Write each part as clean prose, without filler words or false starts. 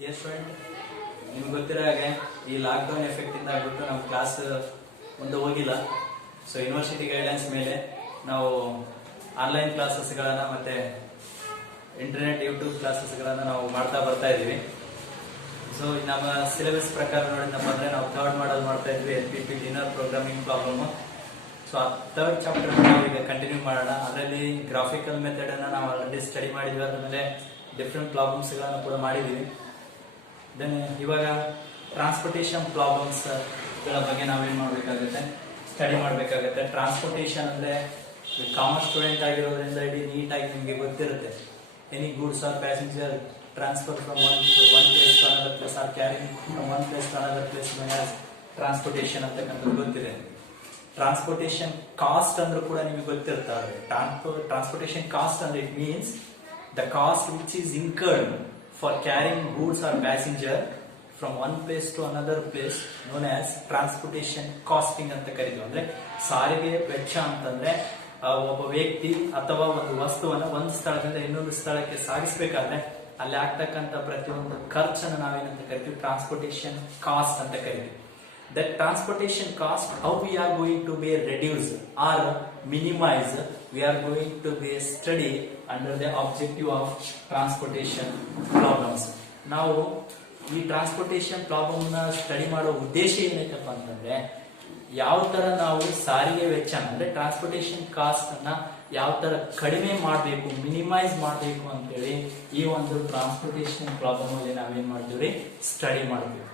Dear student, ನಿಮ್ಗೆ ಗೊತ್ತಿರೋ ಹಾಗೆ ಈ ಲಾಕ್ಡೌನ್ ಎಫೆಕ್ಟ್ ಇಂದ ಆಗ್ಬಿಟ್ಟು ನಾವು ಕ್ಲಾಸ್ ಮುಂದೆ ಹೋಗಿಲ್ಲ. ಸೊ ಯೂನಿವರ್ಸಿಟಿ ಗೈಡ್ಲೈನ್ಸ್ ಮೇಲೆ ನಾವು ಆನ್ಲೈನ್ ಕ್ಲಾಸಸ್ಗಳನ್ನು ಮತ್ತೆ ಇಂಟರ್ನೆಟ್ ಯೂಟ್ಯೂಬ್ ಕ್ಲಾಸಸ್ಗಳನ್ನು ನಾವು ಮಾಡ್ತಾ ಬರ್ತಾ ಇದೀವಿ. ಸೊ ನಮ್ಮ ಸಿಲೆಬಸ್ ಪ್ರಕಾರ ನೋಡಿದ್ನಪ್ಪ ಅಂದ್ರೆ ನಾವು ಥರ್ಡ್ ಮಾಡಲ್ ಮಾಡ್ತಾ ಇದ್ವಿ, LPP linear programming problem. So ಆ ಥರ್ಡ್ ಚಾಪ್ಟರ್ ನಾವು ಈಗ ಕಂಟಿನ್ಯೂ ಮಾಡೋಣ. ಅದರಲ್ಲಿ ಗ್ರಾಫಿಕಲ್ ಮೆಥಡ್ ಅನ್ನ ನಾವು ಆಲ್ರೆಡಿ ಸ್ಟಡಿ ಮಾಡಿದ್ವಿ, ಅದ್ಮೇಲೆ ಡಿಫ್ರೆಂಟ್ ಪ್ರಾಬ್ಲಮ್ಸ್ ಗಳನ್ನು ಕೂಡ ಮಾಡಿದೀವಿ. ದೆನ್ ಇವಾಗ ಟ್ರಾನ್ಸ್ಪೋರ್ಟೇಷನ್ ಪ್ರಾಬ್ಲಮ್ಸ್ ಗಳ ಬಗ್ಗೆ ನಾವೇನ್ ಮಾಡ್ಬೇಕಾಗುತ್ತೆ, ಸ್ಟಡಿ ಮಾಡ್ಬೇಕಾಗುತ್ತೆ. ಟ್ರಾನ್ಸ್ಪೋರ್ಟೇಷನ್ ಅಂದ್ರೆ ಕಾಮರ್ಸ್ ಸ್ಟೂಡೆಂಟ್ ಆಗಿರೋದ್ರಿಂದ ಇಡೀ ನೀಟಾಗಿ ನಿಮಗೆ ಗೊತ್ತಿರುತ್ತೆ. Any goods or passenger transfer from one place to another place or carrying from one place to another place transportation ಅಂತಕ್ಕಂಥದ್ದು ಗೊತ್ತಿದೆ. ಟ್ರಾನ್ಸ್ಪೋರ್ಟೇಷನ್ ಕಾಸ್ಟ್ ಅಂದ್ರೂ ಕೂಡ ನಿಮಗೆ ಗೊತ್ತಿರ್ತಾರೆ. ಟ್ರಾನ್ಸ್ಪೋರ್ಟೇಷನ್ ಕಾಸ್ಟ್ ಅಂದ್ರೆ it means the cost which is incurred for carrying goods or passenger from one place to another place known as transportation costing ಅಂತ ಕರೀತೀವಿ. ಅಂದ್ರೆ ಸಾರಿಗೆ ವೆಚ್ಚ ಅಂತಂದ್ರೆ ಒಬ್ಬ ವ್ಯಕ್ತಿ ಅಥವಾ ಒಂದು ವಸ್ತುವನ್ನ ಒಂದು ಸ್ಥಳದಿಂದ ಇನ್ನೊಂದು ಸ್ಥಳಕ್ಕೆ ಸಾಗಿಸಬೇಕಾದ್ರೆ ಅಲ್ಲಿ ಆಗ್ತಕ್ಕಂಥ ಪ್ರತಿಯೊಂದು ಖರ್ಚನ್ನು ನಾವೇನಂತ ಕರಿತೀವಿ, ಟ್ರಾನ್ಸ್ಪೋರ್ಟೇಷನ್ ಕಾಸ್ಟ್ ಅಂತ ಕರಿತೀವಿ. That transportation cost, how we are going to be reduced or minimize, we are going to be study under the objective of transportation problems. ನಾವು ಈ ಟ್ರಾನ್ಸ್ಪೋರ್ಟೇಷನ್ ಪ್ರಾಬ್ಲಮ್ ನ ಸ್ಟಡಿ ಮಾಡೋ ಉದ್ದೇಶ ಏನೈತಪ್ಪ ಅಂತಂದ್ರೆ, ಯಾವ ತರ ನಾವು ಸಾರಿಗೆ ವೆಚ್ಚ ಅಂದ್ರೆ ಟ್ರಾನ್ಸ್ಪೋರ್ಟೇಷನ್ ಕಾಸ್ಟ್ ಅನ್ನ ಯಾವ ತರ ಕಡಿಮೆ ಮಾಡಬೇಕು, ಮಿನಿಮೈಸ್ ಮಾಡಬೇಕು ಅಂತೇಳಿ ಈ ಒಂದು ಟ್ರಾನ್ಸ್ಪೋರ್ಟೇಷನ್ ಪ್ರಾಬ್ಲಮ್ ಅಲ್ಲಿ ನಾವೇನ್ ಮಾಡ್ತೀವಿ, ಸ್ಟಡಿ ಮಾಡ್ತೀವಿ.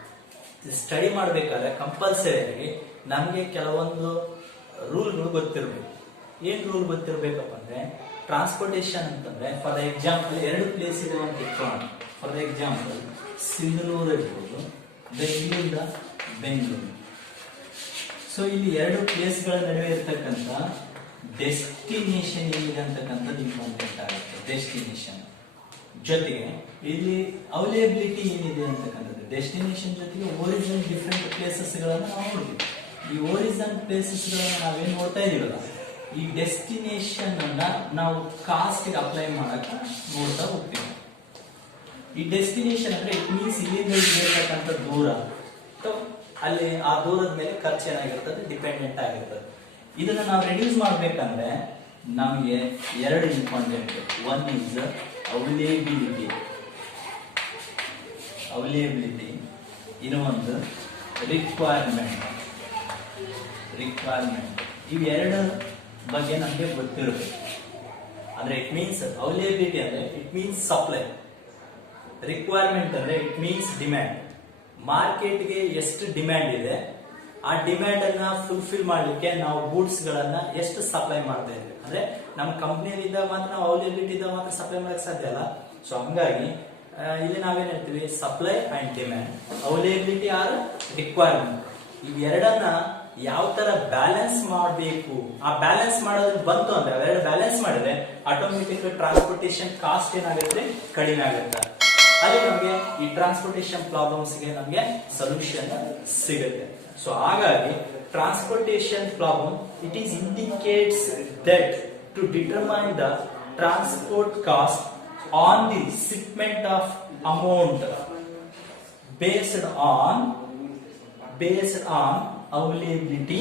ಸ್ಟಡಿ ಮಾಡ್ಬೇಕಾದ್ರೆ ಕಂಪಲ್ಸರಿ ನಮ್ಗೆ ಕೆಲವೊಂದು ರೂಲ್ಗಳು ಗೊತ್ತಿರ್ಬೇಕು. ಏನ್ ರೂಲ್ ಗೊತ್ತಿರ್ಬೇಕಪ್ಪ ಅಂದ್ರೆ, ಟ್ರಾನ್ಸ್ಪೋರ್ಟೇಷನ್ ಅಂತಂದ್ರೆ ಫಾರ್ ಎಕ್ಸಾಂಪಲ್ ಎರಡು ಪ್ಲೇಸ್ ಇದೆ ಅಂತ ಇಟ್ಕೊಳ್ಳೋಣ. ಫಾರ್ ಎಕ್ಸಾಂಪಲ್ ಸಿಂಧನೂರು ಇರ್ಬೋದು, ಬೆಂಗಳೂರಿಂದ ಬೆಂಗಳೂರು. ಸೊ ಇಲ್ಲಿ ಎರಡು ಪ್ಲೇಸ್ ಗಳ ನಡುವೆ ಇರ್ತಕ್ಕಂಥ ಡೆಸ್ಟಿನೇಷನ್ ಏನಿದೆ ಅಂತಕ್ಕಂಥದ್ದು ಇಂಪಾರ್ಟೆಂಟ್ ಆಗುತ್ತೆ. ಡೆಸ್ಟಿನೇಷನ್ ಜೊತೆಗೆ ಇಲ್ಲಿ ಅವೈಲೇಬಿಲಿಟಿ ಏನಿದೆ ಅಂತಕ್ಕಂಥದ್ದು, ಡೆಸ್ಟಿನೇಷನ್ ಜೊತೆಗೆ ಒರಿಜಿನಲ್ ಡಿಫ್ರೆಂಟ್ ಪ್ಲೇಸಸ್ ಗಳನ್ನ ನಾವು ನೋಡ್ತೀವಿ. ಈ ಒರಿಜಿನಲ್ ಪ್ಲೇಸಸ್ ಗಳನ್ನ ನಾವೇನ್ ನೋಡ್ತಾ ಇದೀವಲ್ಲ, ಈ ಡೆಸ್ಟಿನೇಷನ್ ಅನ್ನ ನಾವು ಕಾಸ್ಟ್ ಗೆ ಅಪ್ಲೈ ಮಾಡಕ ನೋಡ್ತಾ ಹೋಗ್ತೀವಿ. ಈ ಡೆಸ್ಟಿನೇಷನ್ ಅಂದ್ರೆ ಇಟ್ ಮೀನ್ಸ್ ಇಲ್ಲಿಂದ ಇರತಕ್ಕಂಥ ದೂರ, ಅಲ್ಲಿ ಆ ದೂರದ ಮೇಲೆ ಖರ್ಚು ಏನಾಗಿರ್ತದೆ, ಡಿಪೆಂಡೆಂಟ್ ಆಗಿರ್ತದೆ. ಇದನ್ನ ನಾವು ರೆಡ್ಯೂಸ್ ಮಾಡ್ಬೇಕಂದ್ರೆ ನಮಗೆ ಎರಡು ಇಂಪಾರ್ಟೆಂಟ್. ಒನ್ ಇಸ್ ಅವೈಲೇಬಿಲಿಟಿ, ಇನ್ನೊಂದು ರಿಕ್ವೈರ್ಮೆಂಟ್. ಇವೆರಡು ಬಗ್ಗೆ ನಮಗೆ ಗೊತ್ತಿರಬೇಕು. ಅಂದ್ರೆ ಇಟ್ ಮೀನ್ಸ್ ಅವೈಲೇಬಿಲಿಟಿ ಅಂದ್ರೆ ಇಟ್ ಮೀನ್ಸ್ ಸಪ್ಲೈ, ರಿಕ್ವೈರ್ಮೆಂಟ್ ಅಂದ್ರೆ ಇಟ್ ಮೀನ್ಸ್ ಡಿಮ್ಯಾಂಡ್. ಮಾರ್ಕೆಟ್ಗೆ ಎಷ್ಟು ಡಿಮ್ಯಾಂಡ್ ಇದೆ, ಆ ಡಿಮ್ಯಾಂಡ್ ಅನ್ನ ಫುಲ್ಫಿಲ್ ಮಾಡ್ಲಿಕ್ಕೆ ನಾವು ಗೂಡ್ಸ್ ಗಳನ್ನ ಎಷ್ಟು ಸಪ್ಲೈ ಮಾಡ್ತಾ ಇದ್ವಿ. ಅಂದ್ರೆ ನಮ್ಮ ಕಂಪ್ನಿಯಿಂದ ಮಾತ್ರ ನಾವು ಅವೈಲೇಬಿಲಿಟಿ ಇದ್ದಾಗ ಮಾತ್ರ ಸಪ್ಲೈ ಮಾಡಕ್ ಸಾಧ್ಯ ಅಲ್ಲ. ಸೊ ಹಂಗಾಗಿ ಇಲ್ಲಿ ನಾವೇನ್ ಹೇಳ್ತೀವಿ, supply and demand, availability or requirement. ಇವೆರಡನ್ನ ಯಾವ ತರ ಬ್ಯಾಲೆನ್ಸ್ ಮಾಡಬೇಕು, ಆ ಬ್ಯಾಲೆನ್ಸ್ ಮಾಡೋದ್ರ ಬಂತು ಅಂದ್ರೆ ಅವೆರಡು ಬ್ಯಾಲೆನ್ಸ್ ಮಾಡಿದ್ರೆ ಆಟೋಮೆಟಿಕ್ ಟ್ರಾನ್ಸ್ಪೋರ್ಟೇಷನ್ ಕಾಸ್ಟ್ ಏನಾಗುತ್ತೆ, ಕಡಿಮೆ ಆಗುತ್ತೆ. ಅಲ್ಲಿ ನಮಗೆ ಈ ಟ್ರಾನ್ಸ್ಪೋರ್ಟೇಷನ್ ಪ್ರಾಬ್ಲಮ್ಸ್ ಗೆ ನಮಗೆ ಸೊಲ್ಯೂಷನ್ ಸಿಗುತ್ತೆ. ಸೊ ಹಾಗಾಗಿ transportation problem it is indicates that to determine the transport cost on the shipment of amount based on availability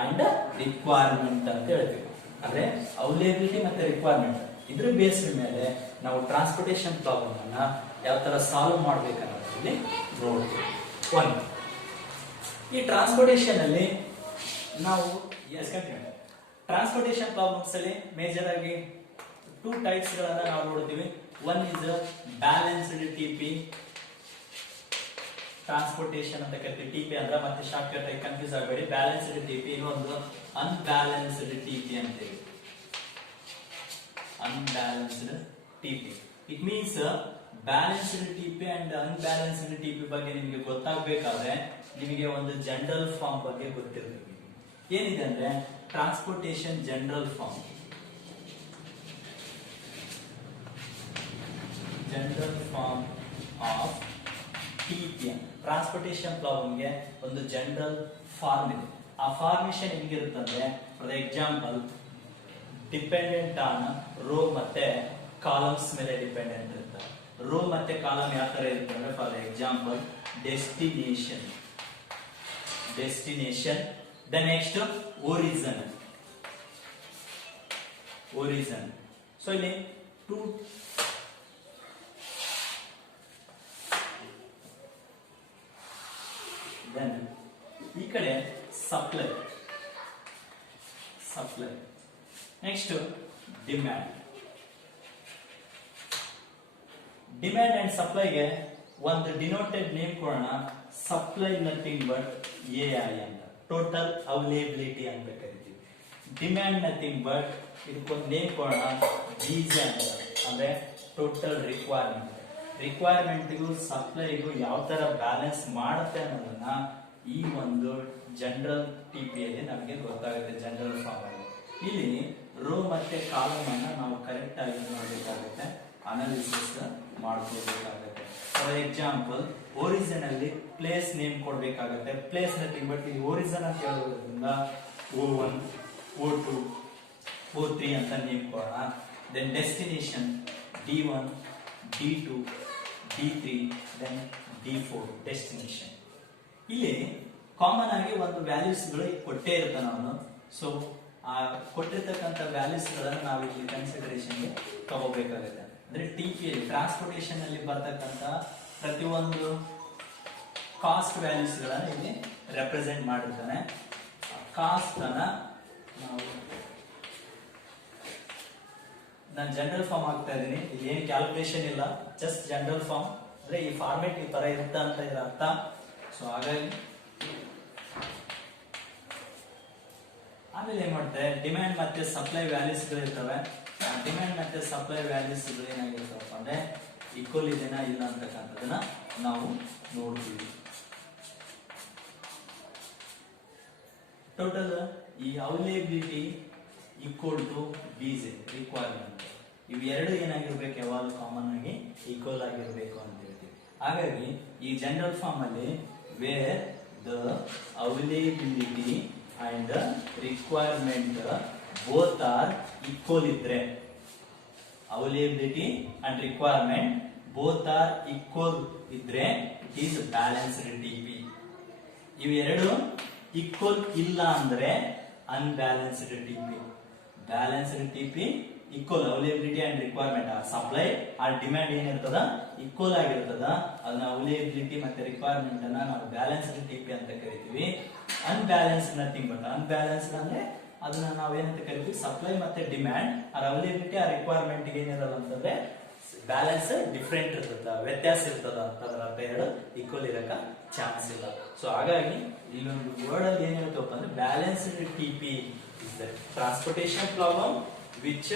and requirement ಅಂತ ಹೇಳ್ತೀವಿ. ಅಂದ್ರೆ ಅವೈಲೇಬಿಲಿಟಿ ಮತ್ತೆ ರಿಕ್ವೈರ್ಮೆಂಟ್ ಇದ್ರ ಬೇಸ್ಡ್ ಮೇಲೆ ನಾವು ಟ್ರಾನ್ಸ್ಪೋರ್ಟೇಷನ್ ಪ್ರಾಬ್ಲಮ್ ಅನ್ನ ಯಾವ ತರ ಸಾಲ್ವ್ ಮಾಡ್ಬೇಕನ್ನೋದ್ರಲ್ಲಿ ನೋಡ್ತೀವಿ. ಒಂದು, ಈ ಟ್ರಾನ್ಸ್ಪೋರ್ಟೇಷನ್ ಅಲ್ಲಿ ನಾವು ಟ್ರಾನ್ಸ್ಪೋರ್ಟೇಷನ್ ಪ್ರಾಬ್ಲಮ್ಸ್ ಅಲ್ಲಿ ಮೇಜರ್ ಆಗಿ ಟೂ ಟೈಪ್ಸ್ ಗಳನ್ನ ನಾವು ನೋಡ್ತೀವಿ. One is balanced TP transportation ಅಂತ ಕರಿತೀವಿ. ಟಿಪಿ ಅಂದ್ರೆ ಮತ್ತೆ ಶಾರ್ಟ್ ಕಟ್ ಆಗಿ ಕನ್ಫ್ಯೂಸ್ ಆಗಬೇಡಿ. ಬ್ಯಾಲೆನ್ಸ್ಡ್ ಟಿಪಿ, ಇನ್ನೊಂದು ಅನ್ಬ್ಯಾಲೆನ್ಸ್ಡ್ ಟಿಪಿ ಅಂತ ಹೇಳಿ. Unbalanced TP it means balanced TP and unbalanced TP ಬಗ್ಗೆ ನಿಮಗೆ ಗೊತ್ತಾಗಬೇಕಾದ್ರೆ ನಿಮಗೆ ಒಂದು ಜನರಲ್ ಫಾರ್ಮ್ ಬಗ್ಗೆ ಗೊತ್ತಿರಬೇಕು. ಏನಿದೆ ಅಂದ್ರೆ transportation general form, general form of TPM. Transportation ಪ್ರಾಬ್ಲಮ್ಗೆ ಒಂದು ಜನರಲ್ ಫಾರ್ಮ್ ಇದೆ. ಆ ಫಾರ್ಮೇಶನ್ ಹೆಂಗಿರುತ್ತಂದ್ರೆ, for example dependent on row ಮತ್ತೆ ಕಾಲಮ್ಸ್ ಮೇಲೆ ಡಿಪೆಂಡೆಂಟ್ ಇರುತ್ತೆ. ರೋ ಮತ್ತೆ ಕಾಲಮ್ ಯಾವ ತರ ಇರುತ್ತೆ ಅಂದ್ರೆ for example destination the next origin so ಇಲ್ಲಿ ಟು ದೆನ್ ಈ ಕಡೆ ಸಪ್ಲೈ ನೆಕ್ಸ್ಟ್ ಡಿಮ್ಯಾಂಡ್ ಅಂಡ್ ಸಪ್ಲೈಗೆ ಒಂದು ಡಿನೋಟೆಡ್ ನೇಮ್ ಕೊಡೋಣ ಸಪ್ಲೈ ನಥಿಂಗ್ ಬಟ್ ಎಐ ಅಂತ ಟೋಟಲ್ ಅವೈಲೇಬಿಲಿಟಿ ಅಂತ ಕರಿತೀವಿ ಡಿಮ್ಯಾಂಡ್ ನಥಿಂಗ್ ಬಟ್ ಇದಕ್ಕೊಂದು ನೇಮ್ ಕೊಡೋಣ ಬೀಜ ಅಂತ ಅಂದ್ರೆ ಟೋಟಲ್ ರಿಕ್ವೈರ್ಮೆಂಟ್ಗೂ ಸಪ್ಲೈಗೂ ಯಾವ ತರ ಬ್ಯಾಲೆನ್ಸ್ ಮಾಡುತ್ತೆ ಅನ್ನೋದನ್ನ ಈ ಒಂದು ಜನರಲ್ ಟಿಪಿ ಅಲ್ಲಿ ನಮಗೆ ಗೊತ್ತಾಗುತ್ತೆ ಜನರಲ್ ಫಾರ್ಮ್ ಅಲ್ಲಿ ಇಲ್ಲಿ ರೋ ಮತ್ತೆ ಕಾಲಮ್ ಅನ್ನ ನಾವು ಕರೆಕ್ಟ್ ಆಗಿ ಮಾಡಬೇಕಾಗುತ್ತೆ ಅನಾಲಿಸಿಸ್ ಮಾಡ್ಕೋಬೇಕಾಗುತ್ತೆ ಫಾರ್ ಎಕ್ಸಾಂಪಲ್ ಒರಿಜಿನ್ ಅಲ್ಲಿ ಪ್ಲೇಸ್ ನೇಮ್ ಕೊಡ್ಬೇಕಾಗುತ್ತೆ ಪ್ಲೇಸ್ ನಥಿಂಗ್ ಬಟ್ ಇಲ್ಲಿ ಒರಿಜಿನ್ ಅಂತ ಹೇಳೋದ್ರಿಂದ O1 O2 O3 ಅಂತ ನೇಮ್ ಕೊಡೋಣ then destination D1 D2 D3 then D4 destination ಇಲ್ಲಿ ಕಾಮನ್ ಆಗಿ ಒಂದು ವ್ಯಾಲ್ಯೂಸ್ ಗಳು ಕೊಟ್ಟೇ ಇರ್ತಾನೆ ಅವನು ಸೊ ಆ ಕೊಟ್ಟಿರ್ತಕ್ಕಂಥ ವ್ಯಾಲ್ಯೂಸ್ ಗಳನ್ನ ನಾವು ಇಲ್ಲಿ ಕನ್ಸಿಡರೇಷನ್ ಗೆ ತಗೋಬೇಕಾಗುತ್ತೆ ಅಂದ್ರೆ ಟಿಪಿ ಟ್ರಾನ್ಸ್ಪೋರ್ಟೇಷನ್ ಅಲ್ಲಿ ಬರ್ತಕ್ಕಂಥ ಪ್ರತಿಯೊಂದು ಕಾಸ್ಟ್ ವ್ಯಾಲ್ಯೂಸ್ ಗಳನ್ನ ಇಲ್ಲಿ ರೆಪ್ರೆಸೆಂಟ್ ಮಾಡಿರ್ತಾನೆ ಕಾಸ್ಟ್ ಅನ್ನ ನಾವು ನಾನು ಜನರಲ್ ಫಾರ್ಮ್ ಆಗ್ತಾ ಇದೀನಿ ಇಲ್ಲಿ ಏನು ಕ್ಯಾಲ್ಕುಲೇಷನ್ ಇಲ್ಲ ಜಸ್ಟ್ ಜನರಲ್ ಫಾರ್ಮ್ ಅಂದ್ರೆ ಈ ಫಾರ್ಮೆಟ್ ಈ ತರ ಇರುತ್ತೆ ಅಂತ ಇದರ ಅರ್ಥ ಸೊ ಹಾಗಾಗಿ ಆಮೇಲೆ ಏನ್ ಮಾಡ್ತಾರೆ ಡಿಮ್ಯಾಂಡ್ ಮತ್ತೆ ಸಪ್ಲೈ ವ್ಯಾಲ್ಯೂಸ್ ಗಳು ಇರ್ತವೆ ಡಿಮ್ಯಾಂಡ್ ಮತ್ತೆ ಸಪ್ಲೈ ವ್ಯಾಲ್ಯೂಸ್ ಗಳು ಏನಾಗಿರ್ತವಪ್ಪ ಅಂದ್ರೆ ಈಕ್ವಲ್ ಇದೆನಾ ಇಲ್ಲ ಅಂತಕ್ಕಂಥದನ್ನ ನಾವು ನೋಡ್ತೀವಿ ಟೋಟಲ್ ಈ ಅವೈಲೇಬಿಲಿಟಿ ಈಕ್ವಲ್ ಟು ಬೀಜೆ ರಿಕ್ವೈರ್ಮೆಂಟ್ ಇವೆರಡು ಏನಾಗಿರ್ಬೇಕು ಯಾವಾಗ ಕಾಮನ್ ಆಗಿ ಈಕ್ವಲ್ ಆಗಿರ್ಬೇಕು ಅಂತ ಹೇಳ್ತೀವಿ ಹಾಗಾಗಿ ಈ ಜನರಲ್ ಫಾರ್ಮ್ ಅಲ್ಲಿ where the availability and requirement both are equal ಇದ್ರೆ availability and requirement both are equal ಇದ್ರೆ ಇಟ್ ಈಸ್ ಬ್ಯಾಲೆನ್ಸ್ಡ್ ಟಿಪಿ ಇವೆರಡು ಈಕ್ವಲ್ ಇಲ್ಲ ಅಂದ್ರೆ unbalanced TP balanced TP equal availability and requirement supply ಆ ಡಿಮ್ಯಾಂಡ್ ಏನಿರ್ತದ equal ಆಗಿರ್ತದ ಅದನ್ನ ಅವೈಲೇಬಿಲಿಟಿ ಮತ್ತೆ ರಿಕ್ವೈರ್ಮೆಂಟ್ ಅನ್ನ ನಾವು ಬ್ಯಾಲೆನ್ಸ್ಡ್ ಟಿಪಿ ಅಂತ ಕರಿತೀವಿ ಅನ್ಬ್ಯಾಲೆನ್ಸ್ಡ್ ನಥಿಂಗ್ ಬಟ್ ಅನ್ಬ್ಯಾಲೆನ್ಸ್ಡ್ ಅಂದ್ರೆ ಅದನ್ನ ನಾವೇನಂತ ಕರಿತೀವಿ ಸಪ್ಲೈ ಮತ್ತೆ ಡಿಮ್ಯಾಂಡ್ ಆ ಅವೈಲೇಬಿಲಿಟಿ ಆ ರಿಕ್ವೈರ್ಮೆಂಟ್ ಏನಿರಲ್ಲ ಅಂತಂದ್ರೆ ಬ್ಯಾಲೆನ್ಸ್ ಡಿಫ್ರೆಂಟ್ ಇರ್ತದ ವ್ಯತ್ಯಾಸ ಇರ್ತದ ಅಂತಂದ್ರೆ ಅರ್ಥ ಎರಡು ಈಕ್ವಲ್ ಇರಕ ಚಾನ್ಸ್ ಇಲ್ಲ ಸೊ ಹಾಗಾಗಿ ಇಲ್ಲೊಂದು ವರ್ಡ್ ಅಲ್ಲಿ ಏನ್ ಹೇಳ್ತೇವಪ್ಪ ಅಂದ್ರೆ balanced TP is the transportation problem which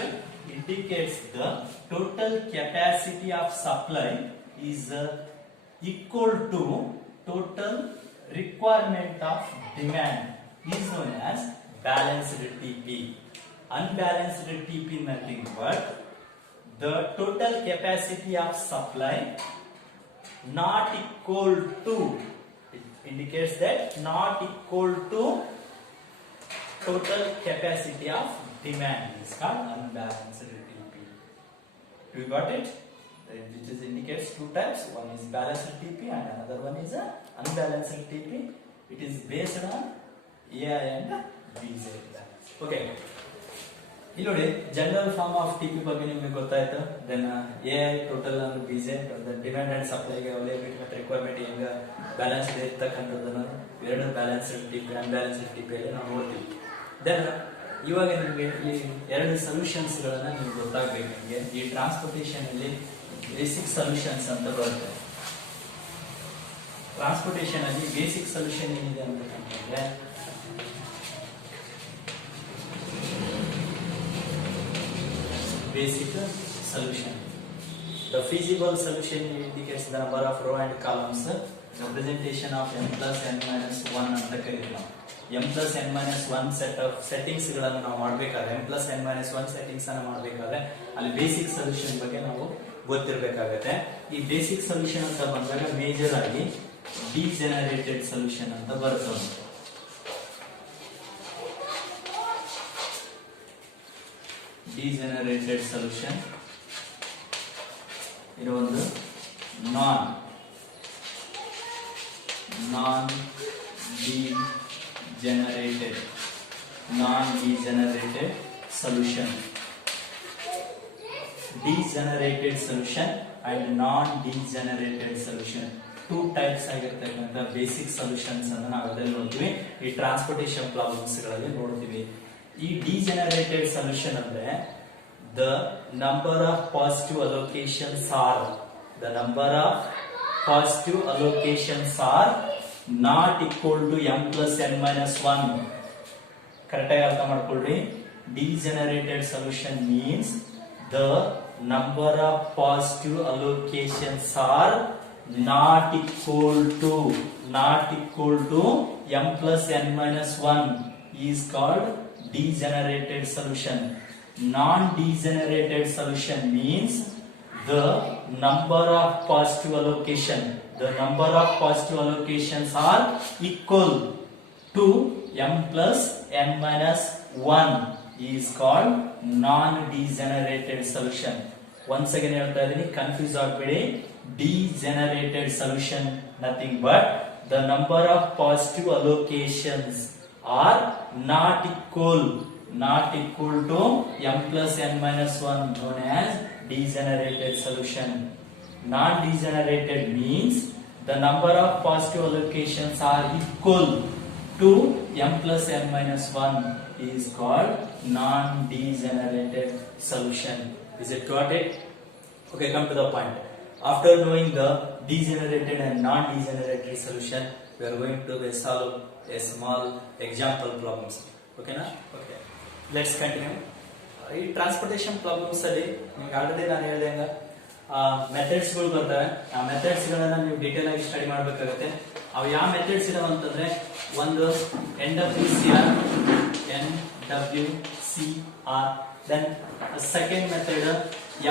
indicates the total capacity of supply is equal to total requirement of demand is known as balanced TP. Unbalanced TP nothing but the total capacity of supply not equal to, it indicates that not equal to total capacity of demand is called unbalanced TP. You got it? Which is indicates two types. One is balanced TP and another one is unbalanced TP. It is based on AI and BZ. Okay. ಇಲ್ಲಿ ನೋಡಿ general form of TP ಬಗ್ಗೆ ನಿಮಗೆ ಗೊತ್ತಾಯ್ತು then AI total ಅಂದ್ರೆ ಬಿಜೆ demand and ಸಪ್ಲೈಗೆ availability ಮತ್ತು requirement ಹೆಂಗ balance ಇರ್ತಕ್ಕಂಥದ್ದನ್ನು ಎರಡು balanced TP unbalanced TP ಅಲ್ಲಿ ನಾವು ನೋಡ್ತೀವಿ ದೆನ್ ಇವಾಗ ನಿಮಗೆ ಈ ಎರಡು ಸೊಲ್ಯೂಷನ್ಸ್ ಗಳನ್ನ ನಿಮ್ಗೆ ಗೊತ್ತಾಗ್ಬೇಕು ನಿಮಗೆ ಈ ಟ್ರಾನ್ಸ್ಪೋರ್ಟೇಷನ್ ಅಲ್ಲಿ ಬೇಸಿಕ್ ಸೊಲ್ಯೂಷನ್ಸ್ ಅಂತ ಬರುತ್ತೆ ಟ್ರಾನ್ಸ್ಪೋರ್ಟೇಷನ್ ಅಲ್ಲಿ ಬೇಸಿಕ್ ಸೊಲ್ಯೂಷನ್ ಏನಿದೆ ಅಂತಂದ್ರೆ basic solution. The feasible solution indicates the number of row and columns. Representation of m plus n minus 1 ಅಂತ ಕರೀತೀವಿ ನಾವು m plus n minus 1 set of settings ಗಳನ್ನು ನಾವು ಮಾಡಬೇಕಾದ್ರೆ m plus n minus 1 settings ಅನ್ನು ಮಾಡಬೇಕಾದ್ರೆ ಅಲ್ಲಿ ಬೇಸಿಕ್ ಸೊಲ್ಯೂಷನ್ ಬಗ್ಗೆ ನಾವು ಗೊತ್ತಿರಬೇಕಾಗುತ್ತೆ ಈ ಬೇಸಿಕ್ ಸೊಲ್ಯೂಷನ್ ಅಂತ ಬಂದಾಗ ಮೇಜರ್ ಆಗಿ ಡಿಜೆನರೇಟೆಡ್ ಸೊಲ್ಯೂಷನ್ ಅಂತ ಬರುತ್ತೆ degenerated solution ಇದು ಒಂದು non degenerated solution. Degenerated solution and non-degenerated solution. Two types ಆಗಿರತಕ್ಕಂತ ಬೇಸಿಕ್ ಸೊಲ್ಯೂಷನ್ಸ್ ಅನ್ನು ನಾವು ಅದರಲ್ಲಿ ನೋಡ್ತೀವಿ. ಈ ಟ್ರಾನ್ಸ್ಪೋರ್ಟೇಷನ್ ಪ್ರಾಬ್ಲಮ್ಸ್ ಗಳಲ್ಲಿ ನೋಡ್ತೀವಿ. ಈ ಡಿಜೆನರೇಟೆಡ್ ಸೊಲ್ಯೂಷನ್ ಅಂದ್ರೆ the number of positive allocations are not equal to m plus n minus 1. Correct ಆಗಿ ಅರ್ಥ ಮಾಡ್ಕೊಳ್ಳಿ. Degenerated solution means the number of positive allocations are not equal to m plus n minus 1 is called degenerated solution. Non-degenerated solution means the number of positive allocations are equal to m plus n minus 1 is called non-degenerated solution. Once again ಹೇಳ್ತಾ ಇದೀನಿ, confuse ಆಗಬೇಡಿ. Degenerated solution nothing but the number of positive allocations are not equal to m plus n minus 1, known as degenerated solution. Non-degenerated means the number of positive allocations are equal to m plus n minus 1 is called non-degenerated solution. Is it got it? Okay, come to the point. After knowing the degenerated and non-degenerated solution, we are going to solve a small example problems. Okay na? Okay. Let's continue. ಈ transportation problems ಅಲ್ಲಿ ನಿಮ್ಗೆ already ನಾನು ಹೇಳಿದಂಗ methods ಗಳು ಬರ್ತವೆ. ಆ methods ಗಳನ್ನ ನೀವು detail ಆಗಿ ಸ್ಟಡಿ ಮಾಡಬೇಕಾಗುತ್ತೆ. ಅವು ಯಾವ ಮೆಥಡ್ಸ್ ಇದಾವೆ ಅಂತಂದ್ರೆ, ಒಂದು NWCR, then second method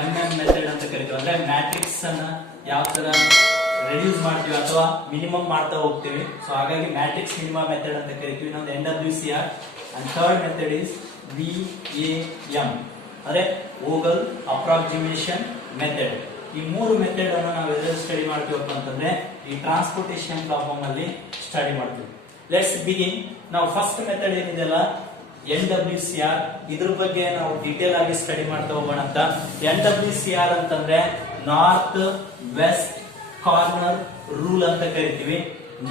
MM method ಅಂತ ಕರಿತೀವಿ. ಅಂದ್ರೆ ಮ್ಯಾಟ್ರಿಕ್ಸ್ ಅನ್ನ ಯಾವ ತರ ರೆಡ್ಯೂಸ್ ಮಾಡ್ತೀವಿ ಅಥವಾ ಮಿನಿಮಮ್ ಮಾಡ್ತಾ ಹೋಗ್ತೀವಿ. ಸೊ ಹಾಗಾಗಿ ಮ್ಯಾಟ್ರಿಕ್ಸ್ ಮಿನಿಮಮ್ ಮೆಥಡ್ ಅಂತ ಕರಿತೀವಿ. ಇನ್ನೊಂದು NWCR and third method is VAM ಅಂದ್ರೆ ವೋಗಲ್ ಅಪ್ರಾಕ್ಸಿಮೇಷನ್ ಮೆಥಡ್. ಈ ಮೂರು ಮೆಥಡ್ ಅನ್ನು ನಾವು ಎಲ್ಲಿ ಸ್ಟಡಿ ಮಾಡ್ತೀವಪ್ಪ ಅಂತಂದ್ರೆ ಈ ಟ್ರಾನ್ಸ್ಪೋರ್ಟೇಷನ್ ಪ್ರಾಬ್ಲಮ್ ಅಲ್ಲಿ ಸ್ಟಡಿ ಮಾಡ್ತೀವಿ. Let's begin. ನಾವು ಫಸ್ಟ್ ಮೆಥಡ್ ಏನಿದೆಯಲ್ಲ NWCR, ಇದ್ರ ಬಗ್ಗೆ ನಾವು ಡೀಟೇಲ್ ಆಗಿ ಸ್ಟಡಿ ಮಾಡ್ತಾ ಹೋಗೋಣ ಅಂತ. NWCR ಅಂತಂದ್ರೆ ನಾರ್ತ್ ವೆಸ್ಟ್ ಕಾರ್ನರ್ ರೂಲ್ ಅಂತ ಕರಿತೀವಿ.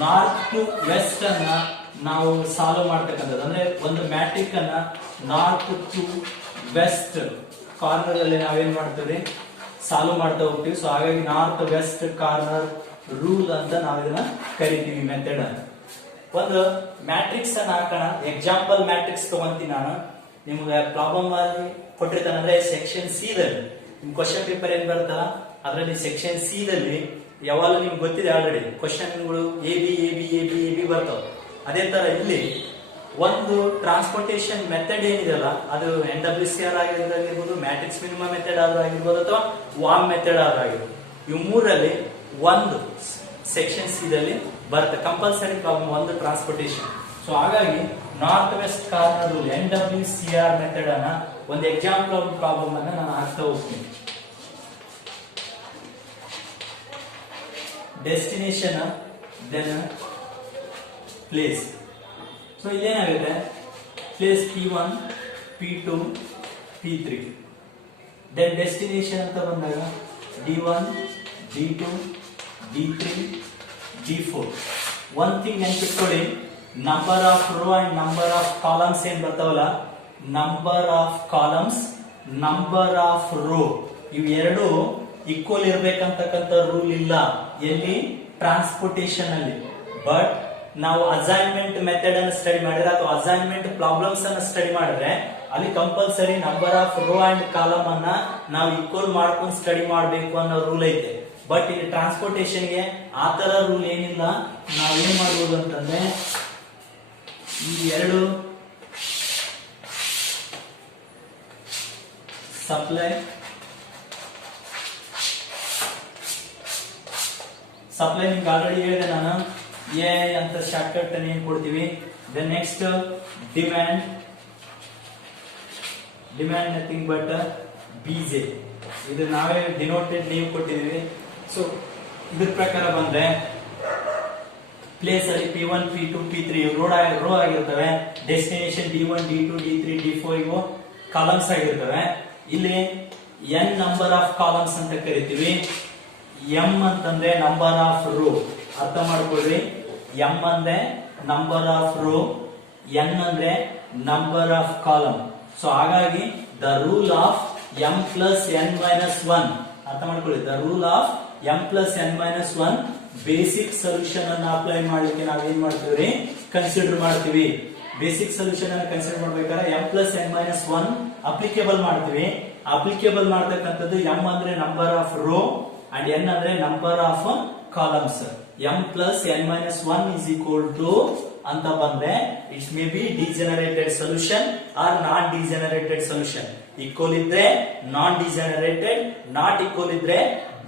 ನಾರ್ತ್ ಟು ವೆಸ್ಟ್ ಅನ್ನ ನಾವು ಸಾಲ್ವ್ ಮಾಡ್ತಕ್ಕಂಥದ್ದು, ಅಂದ್ರೆ ಒಂದು ಮ್ಯಾಟ್ರಿಕ್ ಅನ್ನ ನಾರ್ತ್ ಟು ವೆಸ್ಟ್ ಕಾರ್ನರ್ ಅಲ್ಲಿ ನಾವೇನ್ ಮಾಡ್ತೀವಿ, ಸಾಲ್ವ್ ಮಾಡ್ತಾ ಹೋಗ್ತೀವಿ. ಸೊ ಹಾಗಾಗಿ ನಾರ್ತ್ ವೆಸ್ಟ್ ಕಾರ್ನರ್ ರೂಲ್ ಅಂತ ನಾವು ಇದನ್ನ ಕರಿತೀವಿ ಮೆಥಡ್ ಅಂತ. ಒಂದು ಮ್ಯಾಟ್ರಿಕ್ಸ್ ಅನ್ನ ಹಾಕೋಣ. ಎಕ್ಸಾಂಪಲ್ ಮ್ಯಾಟ್ರಿಕ್ಸ್ ತಗೊಂತೀನಿ ನಾನು. ನಿಮ್ಗೆ ಪ್ರಾಬ್ಲಮ್ ಅಲ್ಲಿ ಕೊಟ್ಟಿರ್ತಾನೆ ಅಂದ್ರೆ ಸೆಕ್ಷನ್ ಸಿ ದಲ್ಲಿ ನಿಮ್ ಕ್ವಶನ್ ಪೇಪರ್ ಏನ್ ಬರುತ್ತಲ್ಲ ಅದರಲ್ಲಿ ಸೆಕ್ಷನ್ ಸಿ ದಲ್ಲಿ ಯಾವಾಗ ನಿಮ್ಗೆ ಗೊತ್ತಿದೆ ಆಲ್ರೆಡಿ ಕ್ವಶನ್ಗಳು ಎ ಬಿ ಬರ್ತಾವ. ಅದೇ ತರ ಇಲ್ಲಿ ಒಂದು ಟ್ರಾನ್ಸ್ಪೋರ್ಟೇಷನ್ ಮೆಥಡ್ ಏನಿದೆಯಲ್ಲ ಅದು NWCR ಆಗಿರ್ಬೋದು, ಮ್ಯಾಟ್ರಿಕ್ಸ್ ಮಿನಿಮಮ್ ಮೆಥಡ್ ಆದ್ರೂ ಆಗಿರ್ಬೋದು ಅಥವಾ ವಾಮ್ ಮೆಥಡ್ ಆದ್ರೂ ಆಗಿರ್ಬೋದು. ಇವು ಮೂರಲ್ಲಿ ಒಂದು ಸೆಕ್ಷನ್ ಸಿ ದಲ್ಲಿ ಬರುತ್ತೆ ಕಂಪಲ್ಸರಿ ಪ್ರಾಬ್ಲಮ್, ಒಂದು ಟ್ರಾನ್ಸ್ಪೋರ್ಟೇಷನ್. ಸೊ ಹಾಗಾಗಿ north west corner rule NWCR method ಅನ್ನ ಒಂದು ಎಕ್ಸಾಂಪಲ್ ಪ್ರಾಬ್ಲಮ್ ಅನ್ನ ನಾನು ಹಾಕ್ತಾ ಹೋಗ್ತೀನಿ. Destination then place. ಸೊ ಇದೇನಾಗುತ್ತೆ, place P1, P2, P3, then destination ಅಂತ ಬಂದಾಗ D1, D2, D3, D4. One thing ನೆನ್ಪಿಟ್ಕೊಳ್ಳಿ, number of row and number of columns ಏನ್ ಬರ್ತಾವಲ್ಲ, number of columns, number of row, ಇವು ಎರಡು ಈಕ್ವಲ್ ಇರ್ಬೇಕಂತಕ್ಕಂಥ ರೂಲ್ ಇಲ್ಲ ಎಲ್ಲಿ, ಟ್ರಾನ್ಸ್ಪೋರ್ಟೇಷನ್ ಅಲ್ಲಿ. ಬಟ್ ನಾವು ಅಸೈನ್ಮೆಂಟ್ ಮೆಥಡ್ ಅನ್ನು ಸ್ಟಡಿ ಮಾಡಿದ್ರೆ ಅಥವಾ ಅಸೈನ್ಮೆಂಟ್ ಪ್ರಾಬ್ಲಮ್ಸ್ ಅನ್ನು ಸ್ಟಡಿ ಮಾಡಿದ್ರೆ ಅಲ್ಲಿ compulsory number of row and column ಅನ್ನ ನಾವು ಈಕ್ವಲ್ ಮಾಡ್ಕೊಂಡು ಸ್ಟಡಿ ಮಾಡಬೇಕು ಅನ್ನೋ ರೂಲ್ ಐತೆ. ಬಟ್ ಇಲ್ಲಿ ಟ್ರಾನ್ಸ್ಪೋರ್ಟೇಷನ್ ಗೆ ಆ ತರ ರೂಲ್ ಏನಿಲ್ಲ. ನಾವೇನ್ ಮಾಡಬಹುದು ಅಂತಂದ್ರೆ ಈ ಎರಡು ಸಪ್ಲೈ ನಿಮ್ಗೆ ಆಲ್ರೆಡಿ ಹೇಳಿದೆ ನಾನು, ಎ ಅಂತ ಶಾರ್ಟ್ಕಟ್ ನೇಮ್ ಕೊಡ್ತೀವಿ. Then next demand nothing but BJ ಇದು ನಾವೇ ಡಿನೋಟೆಡ್ ನೀವು ಕೊಟ್ಟಿದೀವಿ. ಸೊ ಇದ್ರ ಪ್ರಕಾರ ಬಂದ್ರೆ ಪ್ಲೇಸ್ ಅಲ್ಲಿ P1 P2 P3 ರೋ ಆಗಿರ್ತವೆ. Destination D1 D2 D3 D4 ಇವು ಕಾಲಮ್ಸ್ ಆಗಿರ್ತವೆ. ಇಲ್ಲಿ n ನಂಬರ್ ಆಫ್ ಕಾಲಮ್ಸ್ ಅಂತ ಕರಿತೀವಿ. m ಅಂತಂದ್ರೆ ನಂಬರ್ ಆಫ್ ರೋ, ಅರ್ಥ ಮಾಡ್ಕೊಳ್ರಿ. m ಅಂದ್ರೆ ನಂಬರ್ ಆಫ್ ರೋ, n ಅಂದ್ರೆ ನಂಬರ್ ಆಫ್ ಕಾಲಮ್. ಸೊ ಹಾಗಾಗಿ the rule of m plus n minus 1, ಅರ್ಥ ಮಾಡ್ಕೊಳ್ಳಿ. The rule of m plus n minus 1 basic solution ಅನ್ನು ಅಪ್ಲೈ ಮಾಡ್ಲಿಕ್ಕೆ ನಾವೇನ್ ಮಾಡ್ತೀವಿ, ಕನ್ಸಿಡರ್ ಮಾಡ್ತೀವಿ. ಬೇಸಿಕ್ ಸೊಲ್ಯೂಷನ್ ಅನ್ನು ಕನ್ಸಿಡರ್ ಮಾಡ್ಬೇಕಾದ್ರೆ m plus n minus 1 applicable ಮಾಡ್ತೀವಿ. ಅಪ್ಲಿಕೇಬಲ್ ಮಾಡ್ತಕ್ಕಂಥದ್ದು m ಅಂದ್ರೆ number of row and n ಅಂದ್ರೆ number of columns. m plus n minus 1 is equal to ಅಂತ ಬಂದ್ರೆ it's may be degenerated solution or non degenerated solution. Equal ಇದ್ರೆ non ಡಿಜೆನರೇಟೆಡ್, not equal ಇದ್ರೆ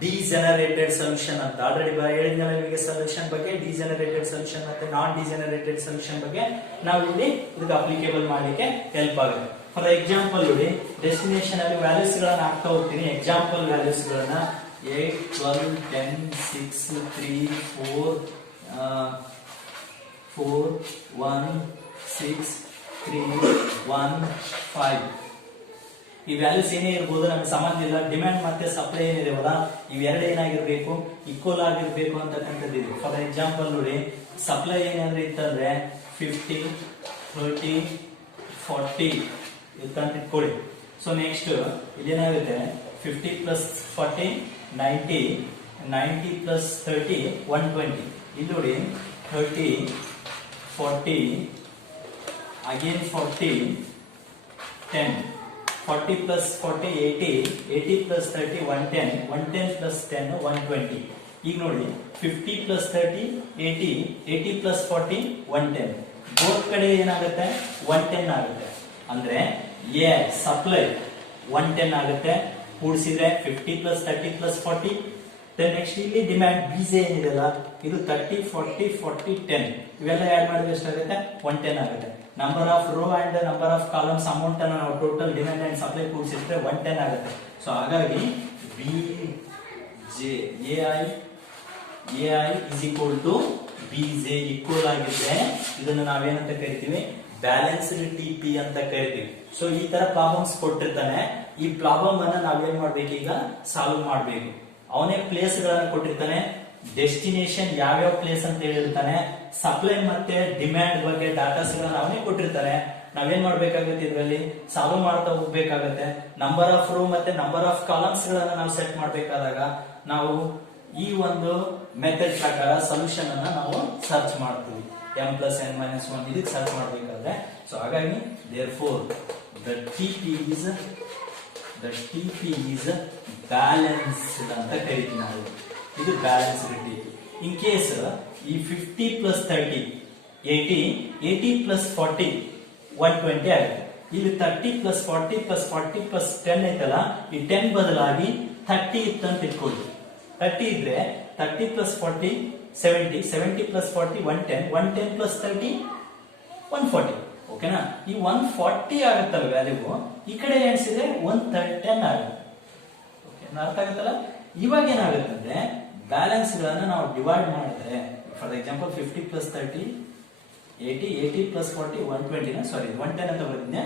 ಡಿಜೆನರೇಟೆಡ್ solution ಅಂತ. Already ಹೇಳಿದ್ನಲ್ಲ ನಿಮಗೆ solution ಬಗ್ಗೆ, ಡಿಜೆನರೇಟೆಡ್ solution ಮತ್ತೆ ನಾನ್ ಡಿಜೆನರೇಟೆಡ್ ಸೊಲ್ಯೂಷನ್ ಬಗ್ಗೆ ನಾವು ಇಲ್ಲಿ ಇದಕ್ಕೆ ಅಪ್ಲಿಕೇಬಲ್ ಮಾಡ್ಲಿಕ್ಕೆ ಹೆಲ್ಪ್ ಆಗುತ್ತೆ. ಫಾರ್ ಎಕ್ಸಾಂಪಲ್ ನೋಡಿ, ಡೆಸ್ಟಿನೇಷನ್ ಅಲ್ಲಿ ವ್ಯಾಲ್ಯೂಸ್ ಗಳನ್ನ ಹಾಕ್ತಾ ಹೋಗ್ತೀನಿ. ಎಕ್ಸಾಂಪಲ್ ವ್ಯಾಲ್ಯೂಸ್ ಗಳನ್ನ 8 12 10 6 3 4 1 6 3 1 5 ಈ ವ್ಯಾಲ್ಯೂಸ್ ಏನೇ ಇರಬಹುದು ನಮಗೆ ಸಂಬಂಧ ಇಲ್ಲ. ಡಿಮ್ಯಾಂಡ್ ಮತ್ತೆ ಸಪ್ಲೈ ಏನಿದೆವಲ್ಲ ಇವೆರಡು ಏನಾಗಿರ್ಬೇಕು, ಈಕ್ವಲ್ ಆಗಿರ್ಬೇಕು ಅಂತಕ್ಕಂಥದ್ದು ಇದೆ. ಫಾರ್ ಎಕ್ಸಾಂಪಲ್ ನೋಡಿ, ಸಪ್ಲೈ ಏನಾದ್ರೆ ಇತ್ತಂದ್ರೆ 50 30 40 ಇತ್ತಂತ ಇಟ್ಕೊಳ್ಳಿ. ಸೊ ನೆಕ್ಸ್ಟ್ ಇದೇನಾಗುತ್ತೆ 50 ಪ್ಲಸ್ 40 90 90 ಪ್ಲಸ್ 30 120. ಇಲ್ಲಿ ನೋಡಿ 30 40 ಅಗೇನ್ 40 10 40 plus 40 80 80 plus 30 110 110 plus 10 120. ಈಗ ನೋಡಿ 50 plus 30 80 80 plus 40 110. ಬೋತ್ ಕಡೆ ಏನಾಗುತ್ತೆ 110 ಆಗುತ್ತೆ. ಅಂದ್ರೆ ಎ ಸಪ್ಲೈ 110 ಆಗುತ್ತೆ. ಕೂಡಿಸಿದ್ರೆ 50 plus 30 plus 40. ನೆಕ್ಸ್ಟ್ ಇಲ್ಲಿ ಡಿಮ್ಯಾಂಡ್ ಬಿಜೆ ಏನಿದೆಲ್ಲ ಇದು 30 40 40 10 ಇವೆಲ್ಲ ಆಡ್ ಮಾಡಿದ್ರೆ ಎಷ್ಟಾಗುತ್ತೆ 110 ಆಗುತ್ತೆ. Number of row and number of columns amount ಅನ್ನು ನಾವು ಟೋಟಲ್ ಡಿಮ್ಯಾಂಡ್ ಅಂಡ್ ಸಪ್ಲೈ ಕೂಡಿಸಿದ್ರೆ 110 ಆಗುತ್ತೆ. ಸೊ ಹಾಗಾಗಿ BJ AI is equal to BJ equal ಆಗಿದ್ರೆ ಇದನ್ನು ನಾವೇನಂತ ಕರಿತೀವಿ, ಬ್ಯಾಲೆನ್ಸ್ಡ್ ಟಿಪಿ ಅಂತ ಕರಿತೀವಿ. ಸೊ ಈ ತರ ಪ್ರಾಬ್ಲಮ್ಸ್ ಕೊಟ್ಟಿರ್ತಾನೆ. ಈ ಪ್ರಾಬ್ಲಮ್ ಅನ್ನ ನಾವೇನ್ ಮಾಡ್ಬೇಕು, ಈಗ ಸಾಲ್ವ್ ಮಾಡ್ಬೇಕು. ಅವನೇ ಪ್ಲೇಸ್ ಗಳನ್ನ ಕೊಟ್ಟಿರ್ತಾನೆ, ಡೆಸ್ಟಿನೇಷನ್ ಯಾವ್ಯಾವ ಪ್ಲೇಸ್ ಅಂತ ಹೇಳಿರ್ತಾನೆ, ಸಪ್ಲೈ ಮತ್ತೆ ಡಿಮ್ಯಾಂಡ್ ಬಗ್ಗೆ ಡಾಟಾಸ್ ಗಳನ್ನ ಅವನೇ ಕೊಟ್ಟಿರ್ತಾನೆ. ನಾವೇನ್ ಮಾಡ್ಬೇಕಾಗುತ್ತೆ, ಇದರಲ್ಲಿ ಸಾಲ್ವ್ ಮಾಡ್ತಾ ಹೋಗ್ಬೇಕಾಗತ್ತೆ. ನಂಬರ್ ಆಫ್ ರೋ ಮತ್ತೆ ನಂಬರ್ ಆಫ್ ಕಾಲಮ್ಸ್ ಗಳನ್ನ ನಾವು ಸೆಟ್ ಮಾಡ್ಬೇಕಾದಾಗ ನಾವು ಈ ಒಂದು ಮೆಥಡ್ ಪ್ರಕಾರ ಸೊಲ್ಯೂಷನ್ ಅನ್ನ ನಾವು ಸರ್ಚ್ ಮಾಡ್ತೀವಿ. m ಪ್ಲಸ್ n ಮೈನಸ್ 1 ಇದಕ್ಕೆ ಸರ್ಚ್ ಮಾಡ್ಬೇಕಾದ್ರೆ. ಸೊ ಹಾಗಾಗಿ therefore the TP is balanced ಅಂತ ಕರಿತೀವಿ ನಾವು. ಇದು ಬ್ಯಾಲೆನ್ಸ್ಡ್ ಟಿಪಿ. ಇನ್ ಕೇಸ್ ಈ 50 ಪ್ಲಸ್ 30 80 80 ಪ್ಲಸ್ 40 120 ಆಗುತ್ತೆ. ಇಲ್ಲಿ 30 ಪ್ಲಸ್ 40 ಪ್ಲಸ್ 40 ಪ್ಲಸ್ 10 ಐತಲ್ಲ, ಈ 10 ಬದಲಾಗಿ 30 ಇತ್ತು ಅಂತ ಇಟ್ಕೊಳ್ಳಿ. 30 ಇದ್ರೆ 30 ಪ್ಲಸ್ 40 70 70 ಪ್ಲಸ್ 40 110 110 ಪ್ಲಸ್ 30 140. ಓಕೆನಾ? ಈ 140 ಆಗುತ್ತಲ್ಲ ವ್ಯಾಲ್ಯೂ, ಈ ಕಡೆ ಎಣಿಸಿದ್ರೆ 110 ಆಗುತ್ತೆ. ಅರ್ಥ ಆಗುತ್ತಲ್ಲ? ಇವಾಗ ಏನಾಗುತ್ತಂದ್ರೆ ಬ್ಯಾಲೆನ್ಸ್ ಗಳನ್ನ ನಾವು ಡಿವೈಡ್ ಮಾಡಿದ್ರೆ, ಫಾರ್ ಎಕ್ಸಾಂಪಲ್ 50 ಪ್ಲಸ್ 30 80 80 ಪ್ಲಸ್ 40 120 ಸಾರಿ 110 ಅಂತ ಬರೆದಿದ್ದೆ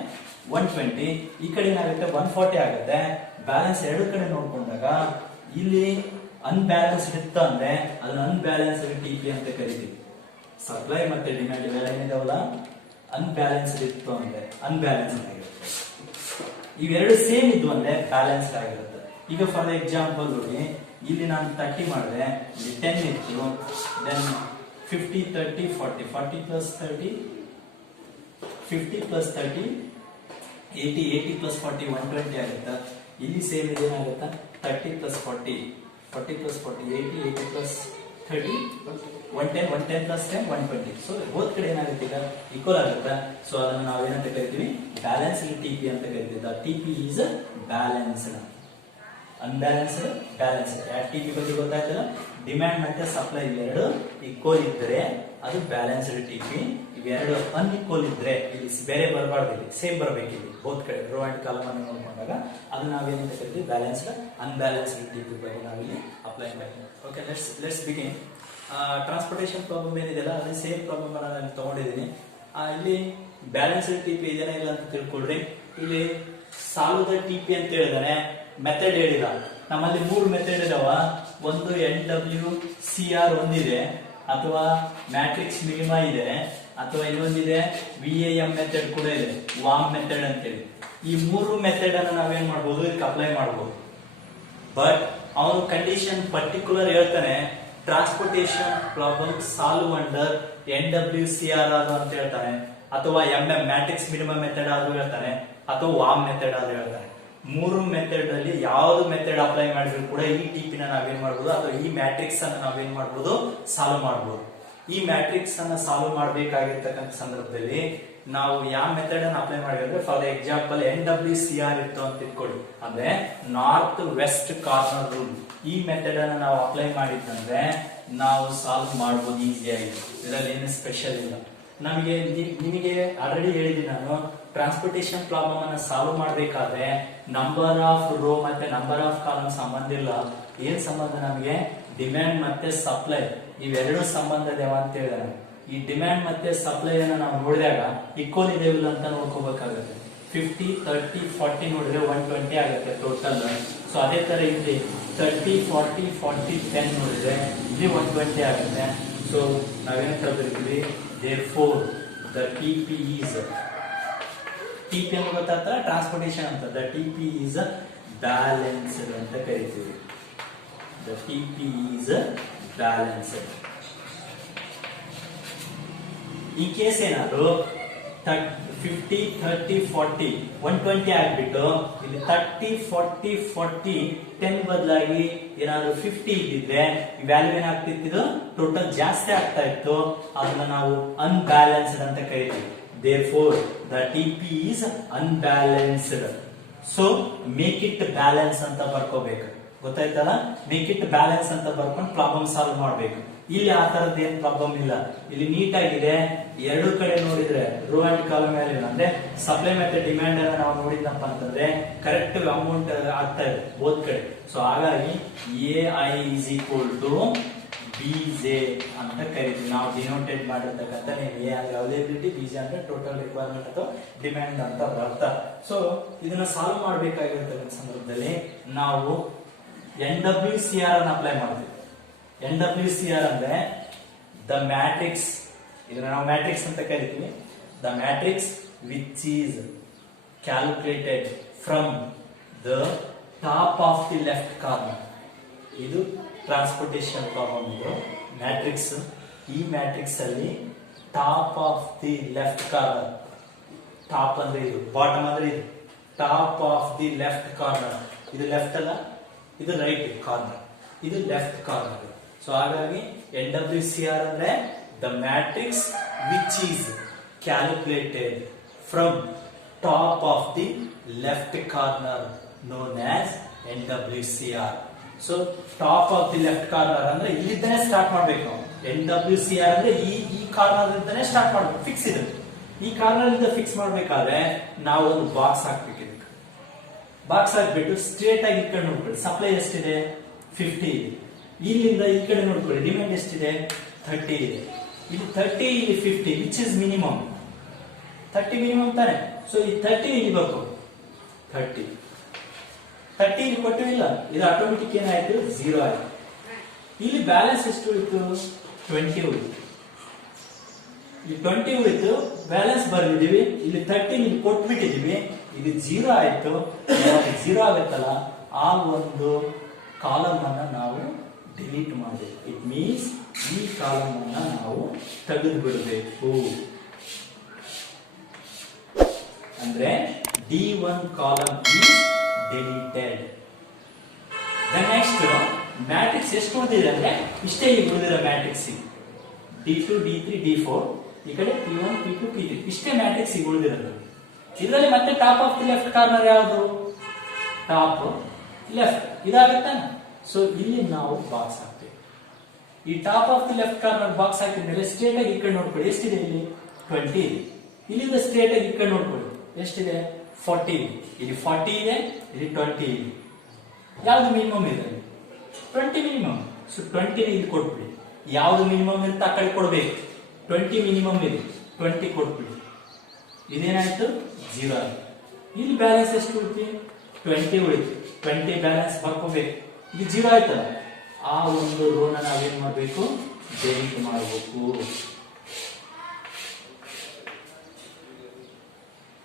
120. ಈ ಕಡೆ ಏನಾಗುತ್ತೆ 140 ಆಗುತ್ತೆ. ಬ್ಯಾಲೆನ್ಸ್ ಎರಡು ಕಡೆ ನೋಡ್ಕೊಂಡಾಗ ಇಲ್ಲಿ ಅನ್ಬ್ಯಾಲೆನ್ಸ್ಡ್ ಇತ್ತು ಅಂದ್ರೆ ಅದನ್ನ ಅನ್ಬ್ಯಾಲೆನ್ಸ್ಡ್ ಟಿಪಿ ಅಂತ ಕರಿತೀವಿ. ಸಪ್ಲೈ ಮತ್ತೆ ಡಿಮ್ಯಾಂಡ್ ಇವೆಲ್ಲ ಏನಿದಾವಲ್ಲ ಅನ್ಬ್ಯಾಲೆನ್ಸ್ಡ್ ಇತ್ತು ಅಂದ್ರೆ ಅನ್ಬ್ಯಾಲೆನ್ಸ್ಡ್ ಆಗಿರುತ್ತೆ. ಇವೆರಡು ಸೇಮ್ ಇದ್ವು ಅಂದ್ರೆ ಬ್ಯಾಲೆನ್ಸ್ಡ್ ಆಗಿರುತ್ತೆ. ಈಗ ಫಾರ್ ಎಕ್ಸಾಂಪಲ್ ನೋಡಿ, ಇಲ್ಲಿ ನಾನು 30 ಮಾಡಿದೆ, ಇಲ್ಲಿ 10 ಇತ್ತು, ದೆನ್ 50 30 40 40 ಪ್ಲಸ್ 30 50 ಪ್ಲಸ್ 30 80 80 ಪ್ಲಸ್ 40 120 ಆಗುತ್ತೆ. ಇಲ್ಲಿ ಸೇಮ್ ಇದೇನಾಗುತ್ತೆ 30 plus 40 40 plus 40 80 80 plus 30 110 110 plus 10 120. So both ಕಡೆ ಏನಾಗುತ್ತೆ ಈಗ ಈಕ್ವಲ್ ಆಗುತ್ತೆ. ಸೊ ಅದನ್ನು ನಾವು ಏನಂತ ಕರಿತೀವಿ, ಬ್ಯಾಲೆನ್ಸ್ಡ್ ಟಿಪಿ ಅಂತ ಕರಿತೀವಿ. The TP is balanced. Unbalanced balanced TP ಬಗ್ಗೆ ಗೊತ್ತಾಯ್ತಲ್ಲ. ಡಿಮ್ಯಾಂಡ್ ಮತ್ತೆ ಸಪ್ಲೈ ಇವೆರಡು ಈಕ್ವಲ್ ಇದ್ದರೆ ಅದು ಬ್ಯಾಲೆನ್ಸ್ಡ್ ಟಿಪಿ. ಇವೆರಡು ಅನ್ಇಕ್ವಲ್ ಇದ್ರೆ ಇಲ್ಲಿ ಬೇರೆ ಬರಬಾರ್ದು, ಇಲ್ಲಿ ಸೇಮ್ ಬರಬೇಕು. ಇಲ್ಲಿ ಬೋತ್ ಕಡೆ ರೋ ಅಂಡ್ ಕಾಲಮ್ ಅನ್ನು ನೋಡ್ಕೊಂಡಾಗ ಅದನ್ನ ನಾವೇನಂತ ಕರಿತೀವಿ, ಬ್ಯಾಲೆನ್ಸ್ಡ್ ಅನ್ಬ್ಯಾಲೆನ್ಸ್ಡ್ ಟಿಪಿ ಬಗ್ಗೆ ನಾವಿಲ್ಲಿ ಅಪ್ಲೈ ಮಾಡ್ತೀವಿ. Okay, let's begin. Transportation problem ಏನಿದೆಯಲ್ಲ ಅದೇ ಸೇಮ್ ಪ್ರಾಬ್ಲಮ್ ನಾನು ತಗೊಂಡಿದ್ದೀನಿ. ಇಲ್ಲಿ ಬ್ಯಾಲೆನ್ಸ್ಡ್ ಟಿಪಿ ಇದೆನಾ ಇಲ್ಲ ಅಂತ ತಿಳ್ಕೊಳ್ರಿ. ಇಲ್ಲಿ ಸಾಲ್ವ್ ದ ಟಿಪಿ ಅಂತ ಹೇಳಿದಾನೆ, ಮೆಥಡ್ ಹೇಳಿದ. ನಮ್ಮಲ್ಲಿ 3 ಮೆಥಡ್ ಇದಾವ. ಒಂದು NWCR ಒಂದಿದೆ, ಅಥವಾ ಮ್ಯಾಟ್ರಿಕ್ಸ್ ಮಿನಿಮಾ ಇದೆ, ಅಥವಾ ಇನ್ನೊಂದಿದೆ VAM ಮೆಥಡ್ ಕೂಡ ಇದೆ, ವಾಮ್ ಮೆಥಡ್ ಅಂತೇಳಿ. ಈ 3 ಮೆಥಡ್ ಅನ್ನು ನಾವೇನ್ ಮಾಡ್ಬೋದು, ಇದಕ್ಕೆ ಅಪ್ಲೈ ಮಾಡ್ಬೋದು. ಬಟ್ ಅವನು ಕಂಡೀಷನ್ ಪರ್ಟಿಕ್ಯುಲರ್ ಹೇಳ್ತಾನೆ, transportation problem solve under NWCR ಅಂತ ಹೇಳ್ತಾನೆ, ಅಥವಾ MM ಮ್ಯಾಟ್ರಿಕ್ಸ್ ಮಿನಿಮಮ್ ಮೆಥಡ್ ಆದ್ರೂ ಹೇಳ್ತಾನೆ, ಅಥವಾ ವಾಮ್ ಮೆಥಡ್ ಆದ್ರೂ ಹೇಳ್ತಾನೆ. 3 ಮೆಥಡ್ ಅಲ್ಲಿ ಯಾವ್ದು ಮೆಥಡ್ ಅಪ್ಲೈ ಮಾಡಿದ್ರು ಕೂಡ ಈ ಟಿಪಿನ ನಾವೇನ್ ಮಾಡ್ಬೋದು, ಅಥವಾ ಈ ಮ್ಯಾಟ್ರಿಕ್ಸ್ ಅನ್ನ ನಾವೇನ್ ಮಾಡ್ಬೋದು, ಸಾಲ್ವ್ ಮಾಡ್ಬೋದು. ಈ ಮ್ಯಾಟ್ರಿಕ್ಸ್ ಅನ್ನ ಸಾಲ್ವ್ ಮಾಡ್ಬೇಕಾಗಿರ್ತಕ್ಕಂಥ ಸಂದರ್ಭದಲ್ಲಿ ನಾವು ಯಾವ ಮೆಥಡ್ ಅನ್ನು ಅಪ್ಲೈ ಮಾಡಿದ್ರೆ, ಫಾರ್ ಎಕ್ಸಾಂಪಲ್ NWCR ಇತ್ತು ಅಂತ ಇಟ್ಕೊಳ್ಳಿ, ಅಂದ್ರೆ ನಾರ್ತ್ ವೆಸ್ಟ್ ಕಾರ್ನರ್ ರೂಲ್. ಈ ಮೆಥಡ್ ಅನ್ನ ನಾವು ಅಪ್ಲೈ ಮಾಡಿದ್ರೆ ನಾವು ಸಾಲ್ವ್ ಮಾಡಬಹುದು ಈಸಿಯಾಗಿ. ಇದರಲ್ಲಿ ಏನು ಸ್ಪೆಷಲ್ ಇಲ್ಲ. ನಮಗೆ ನಿಮಗೆ ಆಲ್ರೆಡಿ ಹೇಳಿದ್ದೀನಿ ನಾನು, ಟ್ರಾನ್ಸ್ಪೋರ್ಟೇಷನ್ ಪ್ರಾಬ್ಲಮ್ ಅನ್ನ ಸಾಲ್ವ್ ಮಾಡಬೇಕಾದ್ರೆ ನಂಬರ್ ಆಫ್ ರೋ ಮತ್ತೆ ನಂಬರ್ ಆಫ್ ಕಾಲಮ್ ಸಂಬಂಧ ಇಲ್ಲ. ಏನ್ ಸಂಬಂಧ, ನಮಗೆ ಡಿಮ್ಯಾಂಡ್ ಮತ್ತೆ ಸಪ್ಲೈ ಇವೆರಡು ಸಂಬಂಧ ಇದಾವ ಅಂತ ಹೇಳಿದಾರೆ. ಈ ಡಿಮ್ಯಾಂಡ್ ಮತ್ತೆ ಸಪ್ಲೈ ಅನ್ನ ನಾವು ನೋಡಿದಾಗ ಈಕ್ವಲ್ ಇದೆಯಿಲ್ಲ ಅಂತ ನೋಡ್ಕೋಬೇಕಾಗುತ್ತೆ. 50, 30, 40 ನೋಡಿದ್ರೆ 120 ಆಗುತ್ತೆ ಟೋಟಲ್. ಸೊ ಅದೇ ತರ ಇಲ್ಲಿ 30, 40, 40, 10 ನೋಡಿದ್ರೆ ಇಲ್ಲಿ 120 ಆಗುತ್ತೆ. ಸೊ ನಾವೇನಂತ ಬರೀತೀವಿ, therefore the TP is, TP ಅಂತ ಗೊತ್ತಾಗ್ತಾ, ಟ್ರಾನ್ಸ್ಪೋರ್ಟೇಷನ್ ಅಂತ, the TP is balanced ಅಂತ ಕರಿತೀವಿ. the TP is balanced. ಈ ಕೇಸ್ ಏನಾದ್ರು 50, 30, 40, 120 ಆಗ್ಬಿಟ್ಟು ಇಲ್ಲಿ 30, 40, 40, 10 ಬದಲಾಗಿ ಏನಾದ್ರು 50 ಇದ್ದಿದ್ರೆ ಈ ವ್ಯಾಲ್ಯೂ ಏನಾಗ್ತಿತ್ತು, ಇದು ಟೋಟಲ್ ಜಾಸ್ತಿ ಆಗ್ತಾ ಇತ್ತು. ಅದನ್ನ ನಾವು ಅನ್ಬ್ಯಾಲೆನ್ಸ್ಡ್ ಅಂತ ಕರಿತೀವಿ. therefore the TP is unbalanced. so make it balance ಅಂತ ಬರ್ಕೋಬೇಕು. ಗೊತ್ತಾಯ್ತಲ್ಲ, ಮೇಕ್ ಇಟ್ ಬ್ಯಾಲೆನ್ಸ್ ಅಂತ ಬರ್ಕೊಂಡು ಪ್ರಾಬ್ಲಮ್ ಸಾಲ್ವ್ ಮಾಡ್ಬೇಕು. ಇಲ್ಲಿ ಆ ತರದ್ದು ಏನ್ ಪ್ರಾಬ್ಲಮ್ ಇಲ್ಲ. ಇಲ್ಲಿ ನೀಟ್ ಆಗಿದೆ. ಎರಡು ಕಡೆ ನೋಡಿದ್ರೆ ರೋ ಅಂಡ್ ಕಾಲಮ್ ಮೇಲೆ ಅಂದ್ರೆ ಸಪ್ಲೈ ಮತ್ತೆ ಡಿಮ್ಯಾಂಡ್ ಅನ್ನ ನಾವು ನೋಡಿದ್ನಪ್ಪ ಅಂತಂದ್ರೆ ಕರೆಕ್ಟ್ ಅಮೌಂಟ್ ಆಗ್ತಾ ಇದೆ ಬೋತ್ ಕಡೆ. ಸೊ ಹಾಗಾಗಿ AI is equal to BJ ಅಂತ ಕರಿತೀವಿ. ನಾವು ಡಿನೋಟೇಟ್ ಮಾಡಿರ್ತಕ್ಕಂಥ A ಅಂದ್ರೆ ಅವೈಲೇಬಿಲಿಟಿ, BJ ಅಂದ್ರೆ ಟೋಟಲ್ ರಿಕ್ವೈರ್ಮೆಂಟ್ ಅಥವಾ ಡಿಮ್ಯಾಂಡ್ ಅಂತ ಅರ್ಥ. ಸೊ ಇದನ್ನ ಸಾಲ್ವ್ ಮಾಡಬೇಕಾಗಿರ್ತಕ್ಕಂಥ ಸಂದರ್ಭದಲ್ಲಿ ನಾವು NWCR ಅನ್ನು ಅಪ್ಲೈ ಮಾಡ್ತೀವಿ. NWCR ಅಂದ್ರೆ ದ ಮ್ಯಾಟ್ರಿಕ್ಸ್, ಇದನ್ನ ನಾವು ಮ್ಯಾಟ್ರಿಕ್ಸ್ ಅಂತ ಕರಿತೀವಿ. The matrix which is calculated from the top of the left corner. ಇದು ಟ್ರಾನ್ಸ್ಪೋರ್ಟೇಷನ್ ಪ್ರಾಬ್ಲಮ್. ಇದು ಮ್ಯಾಟ್ರಿಕ್ಸ್. ಈ ಮ್ಯಾಟ್ರಿಕ್ಸ್ ಅಲ್ಲಿ top of the left corner, top ಅಂದ್ರೆ ಇದು, ಬಾಟಮ್ ಅಂದ್ರೆ ಇದು, top of the left corner. ಇದು ಲೆಫ್ಟ್ ಅಲ್ಲ, ಇದು ರೈಟ್ ಕಾರ್ನರ್, ಇದು ಲೆಫ್ಟ್ ಕಾರ್ನರ್. ಸೊ ಹಾಗಾಗಿ NWCR ಅಂದ್ರೆ the matrix which is calculated from top of the left corner known as NWCR. So top of the left corner ಅಂದ್ರೆ ಇಲ್ಲಿಂದನೇ start ಮಾಡ್ಬೇಕು ನಾವು. NWCR ಅಂದ್ರೆ ಈ ಕಾರ್ನರ್ ಇಂದಾನೆ ಸ್ಟಾರ್ಟ್ ಮಾಡ್ಬೇಕು. ಫಿಕ್ಸ್ ಇದೆ. ಈ ಕಾರ್ನರ್ ಇಂದ ಫಿಕ್ಸ್ ಮಾಡ್ಬೇಕಾದ್ರೆ ನಾವು ಒಂದು ಬಾಕ್ಸ್ ಹಾಕ್ಬೇಕು. ಬಾಕ್ಸ್ ಹಾಕ್ಬಿಟ್ಟು ಸ್ಟ್ರೇಟ್ ಆಗಿ ಈ ಕಡೆ ನೋಡ್ಕೊಳ್ಳಿ. ಸಪ್ಲೈ ಎಷ್ಟಿದೆ, 50 ಇದೆ. ಇಲ್ಲಿಂದ ಈ ಕಡೆ ನೋಡ್ಕೊಳ್ಳಿ, ಡಿಮ್ಯಾಂಡ್ ಎಷ್ಟಿದೆ, 30 ಇದೆ. ಇಲ್ಲಿ 30, ಇಲ್ಲಿ 50, ವಿಚ್ ಇಸ್ ಮಿನಿಮಮ್. 30 ಮಿನಿಮಮ್ ತಾನೆ. ಸೊ ಈ 30 ಇಲ್ಲಿ ಬರ್ಕೊ, 30 ಇಲ್ಲಿ ಕೊಟ್ಟು ಇಲ್ಲ, ಇದು ಆಟೋಮೆಟಿಕ್ ಏನಾಯ್ತು, 0 ಆಯ್ತು. ಇಲ್ಲಿ ಬ್ಯಾಲೆನ್ಸ್ ಎಷ್ಟು ಉಳಿತು, 20 ಉಳಿತು. ಇಲ್ಲಿ 20 ಉಳಿತು, ಬ್ಯಾಲೆನ್ಸ್ ಬರ್ದಿದೀವಿ. ಇಲ್ಲಿ 30 ಇಲ್ಲಿ ಕೊಟ್ಬಿಟ್ಟಿದೀವಿ, ಇದು 0 ಆಯ್ತು. 0 ಆಗುತ್ತಲ್ಲ, ಆ ಒಂದು ಕಾಲಮ್ ಅನ್ನ ನಾವು ಡಿಲೀಟ್ ಮಾಡಬೇಕು. ಇಟ್ ಮೀನ್ಸ್ ಈ ಕಾಲಮ್ ಅನ್ನ ನಾವು ತೆಗೆದು ಬಿಡಬೇಕು. ಅಂದ್ರೆ D1 column is deleted. Next matrix ಎಷ್ಟು ಉಳಿದಿದೆ ಅಂದ್ರೆ ಇಷ್ಟೇ. ಈಗ ಉಳಿದಿರೋ ಮ್ಯಾಟ್ರಿಕ್ಸ್ D2, D3, D4, ಈ ಕಡೆ P1, P2, P3 ಇಷ್ಟೇ ಮ್ಯಾಟ್ರಿಕ್ಸ್ ಈಗ ಉಳಿದಿರೋದು. ಇದರಲ್ಲಿ ಮತ್ತೆ top of the left corner ಯಾವುದು, ಟಾಪ್ ಲೆಫ್ಟ್ ಇದಾಗತ್ತೆ. ಸೊ ಇಲ್ಲಿ ನಾವು ಬಾಕ್ಸ್ ಹಾಕ್ತೇವೆ. ಈ top of the left corner box ಹಾಕಿದ್ಮೇಲೆ ಸ್ಟ್ರೇಟ್ ಆಗಿ ಈ ಕಡೆ ನೋಡ್ಕೊಳ್ಳಿ, ಎಷ್ಟಿದೆ ಇಲ್ಲಿ 20 ಇದೆ. ಇಲ್ಲಿಂದ ಸ್ಟ್ರೇಟ್ ಆಗಿ ಈ ಕಡೆ ನೋಡ್ಕೊಳ್ಳಿ ಎಷ್ಟಿದೆ 40 ಇದೆ. ಇಲ್ಲಿ 40 ಇದೆ, ಇಲ್ಲಿ 20 ಇದೆ. ಯಾವ್ದು ಮಿನಿಮಮ್ ಇದೆ 20 ಮಿನಿಮಮ್. ಸೊ 20 ಇಲ್ಲಿ ಕೊಟ್ಬಿಡಿ. ಯಾವ್ದು ಮಿನಿಮಮ್ ಇರುತ್ತೆ ಆ ಕಡೆ ಕೊಡ್ಬೇಕು. 20 ಮಿನಿಮಮ್ ಇದೆ, 20 ಕೊಟ್ಬಿಡಿ. ಇದೇನಾಯ್ತು 0 ಆಯ್ತು. ಇಲ್ಲಿ ಬ್ಯಾಲೆನ್ಸ್ ಎಷ್ಟು ಉಳಿತು 20 ಉಳಿತು. 20 ಬ್ಯಾಲೆನ್ಸ್ ಬರ್ಕೋಬೇಕು. ಇದು 0 ಆಯ್ತಲ್ಲ, ಆ ಒಂದು ರೋನ ನಾವೇನ್ ಮಾಡ್ಬೇಕು ಡೆಲಿಟ್ ಮಾಡಬೇಕು.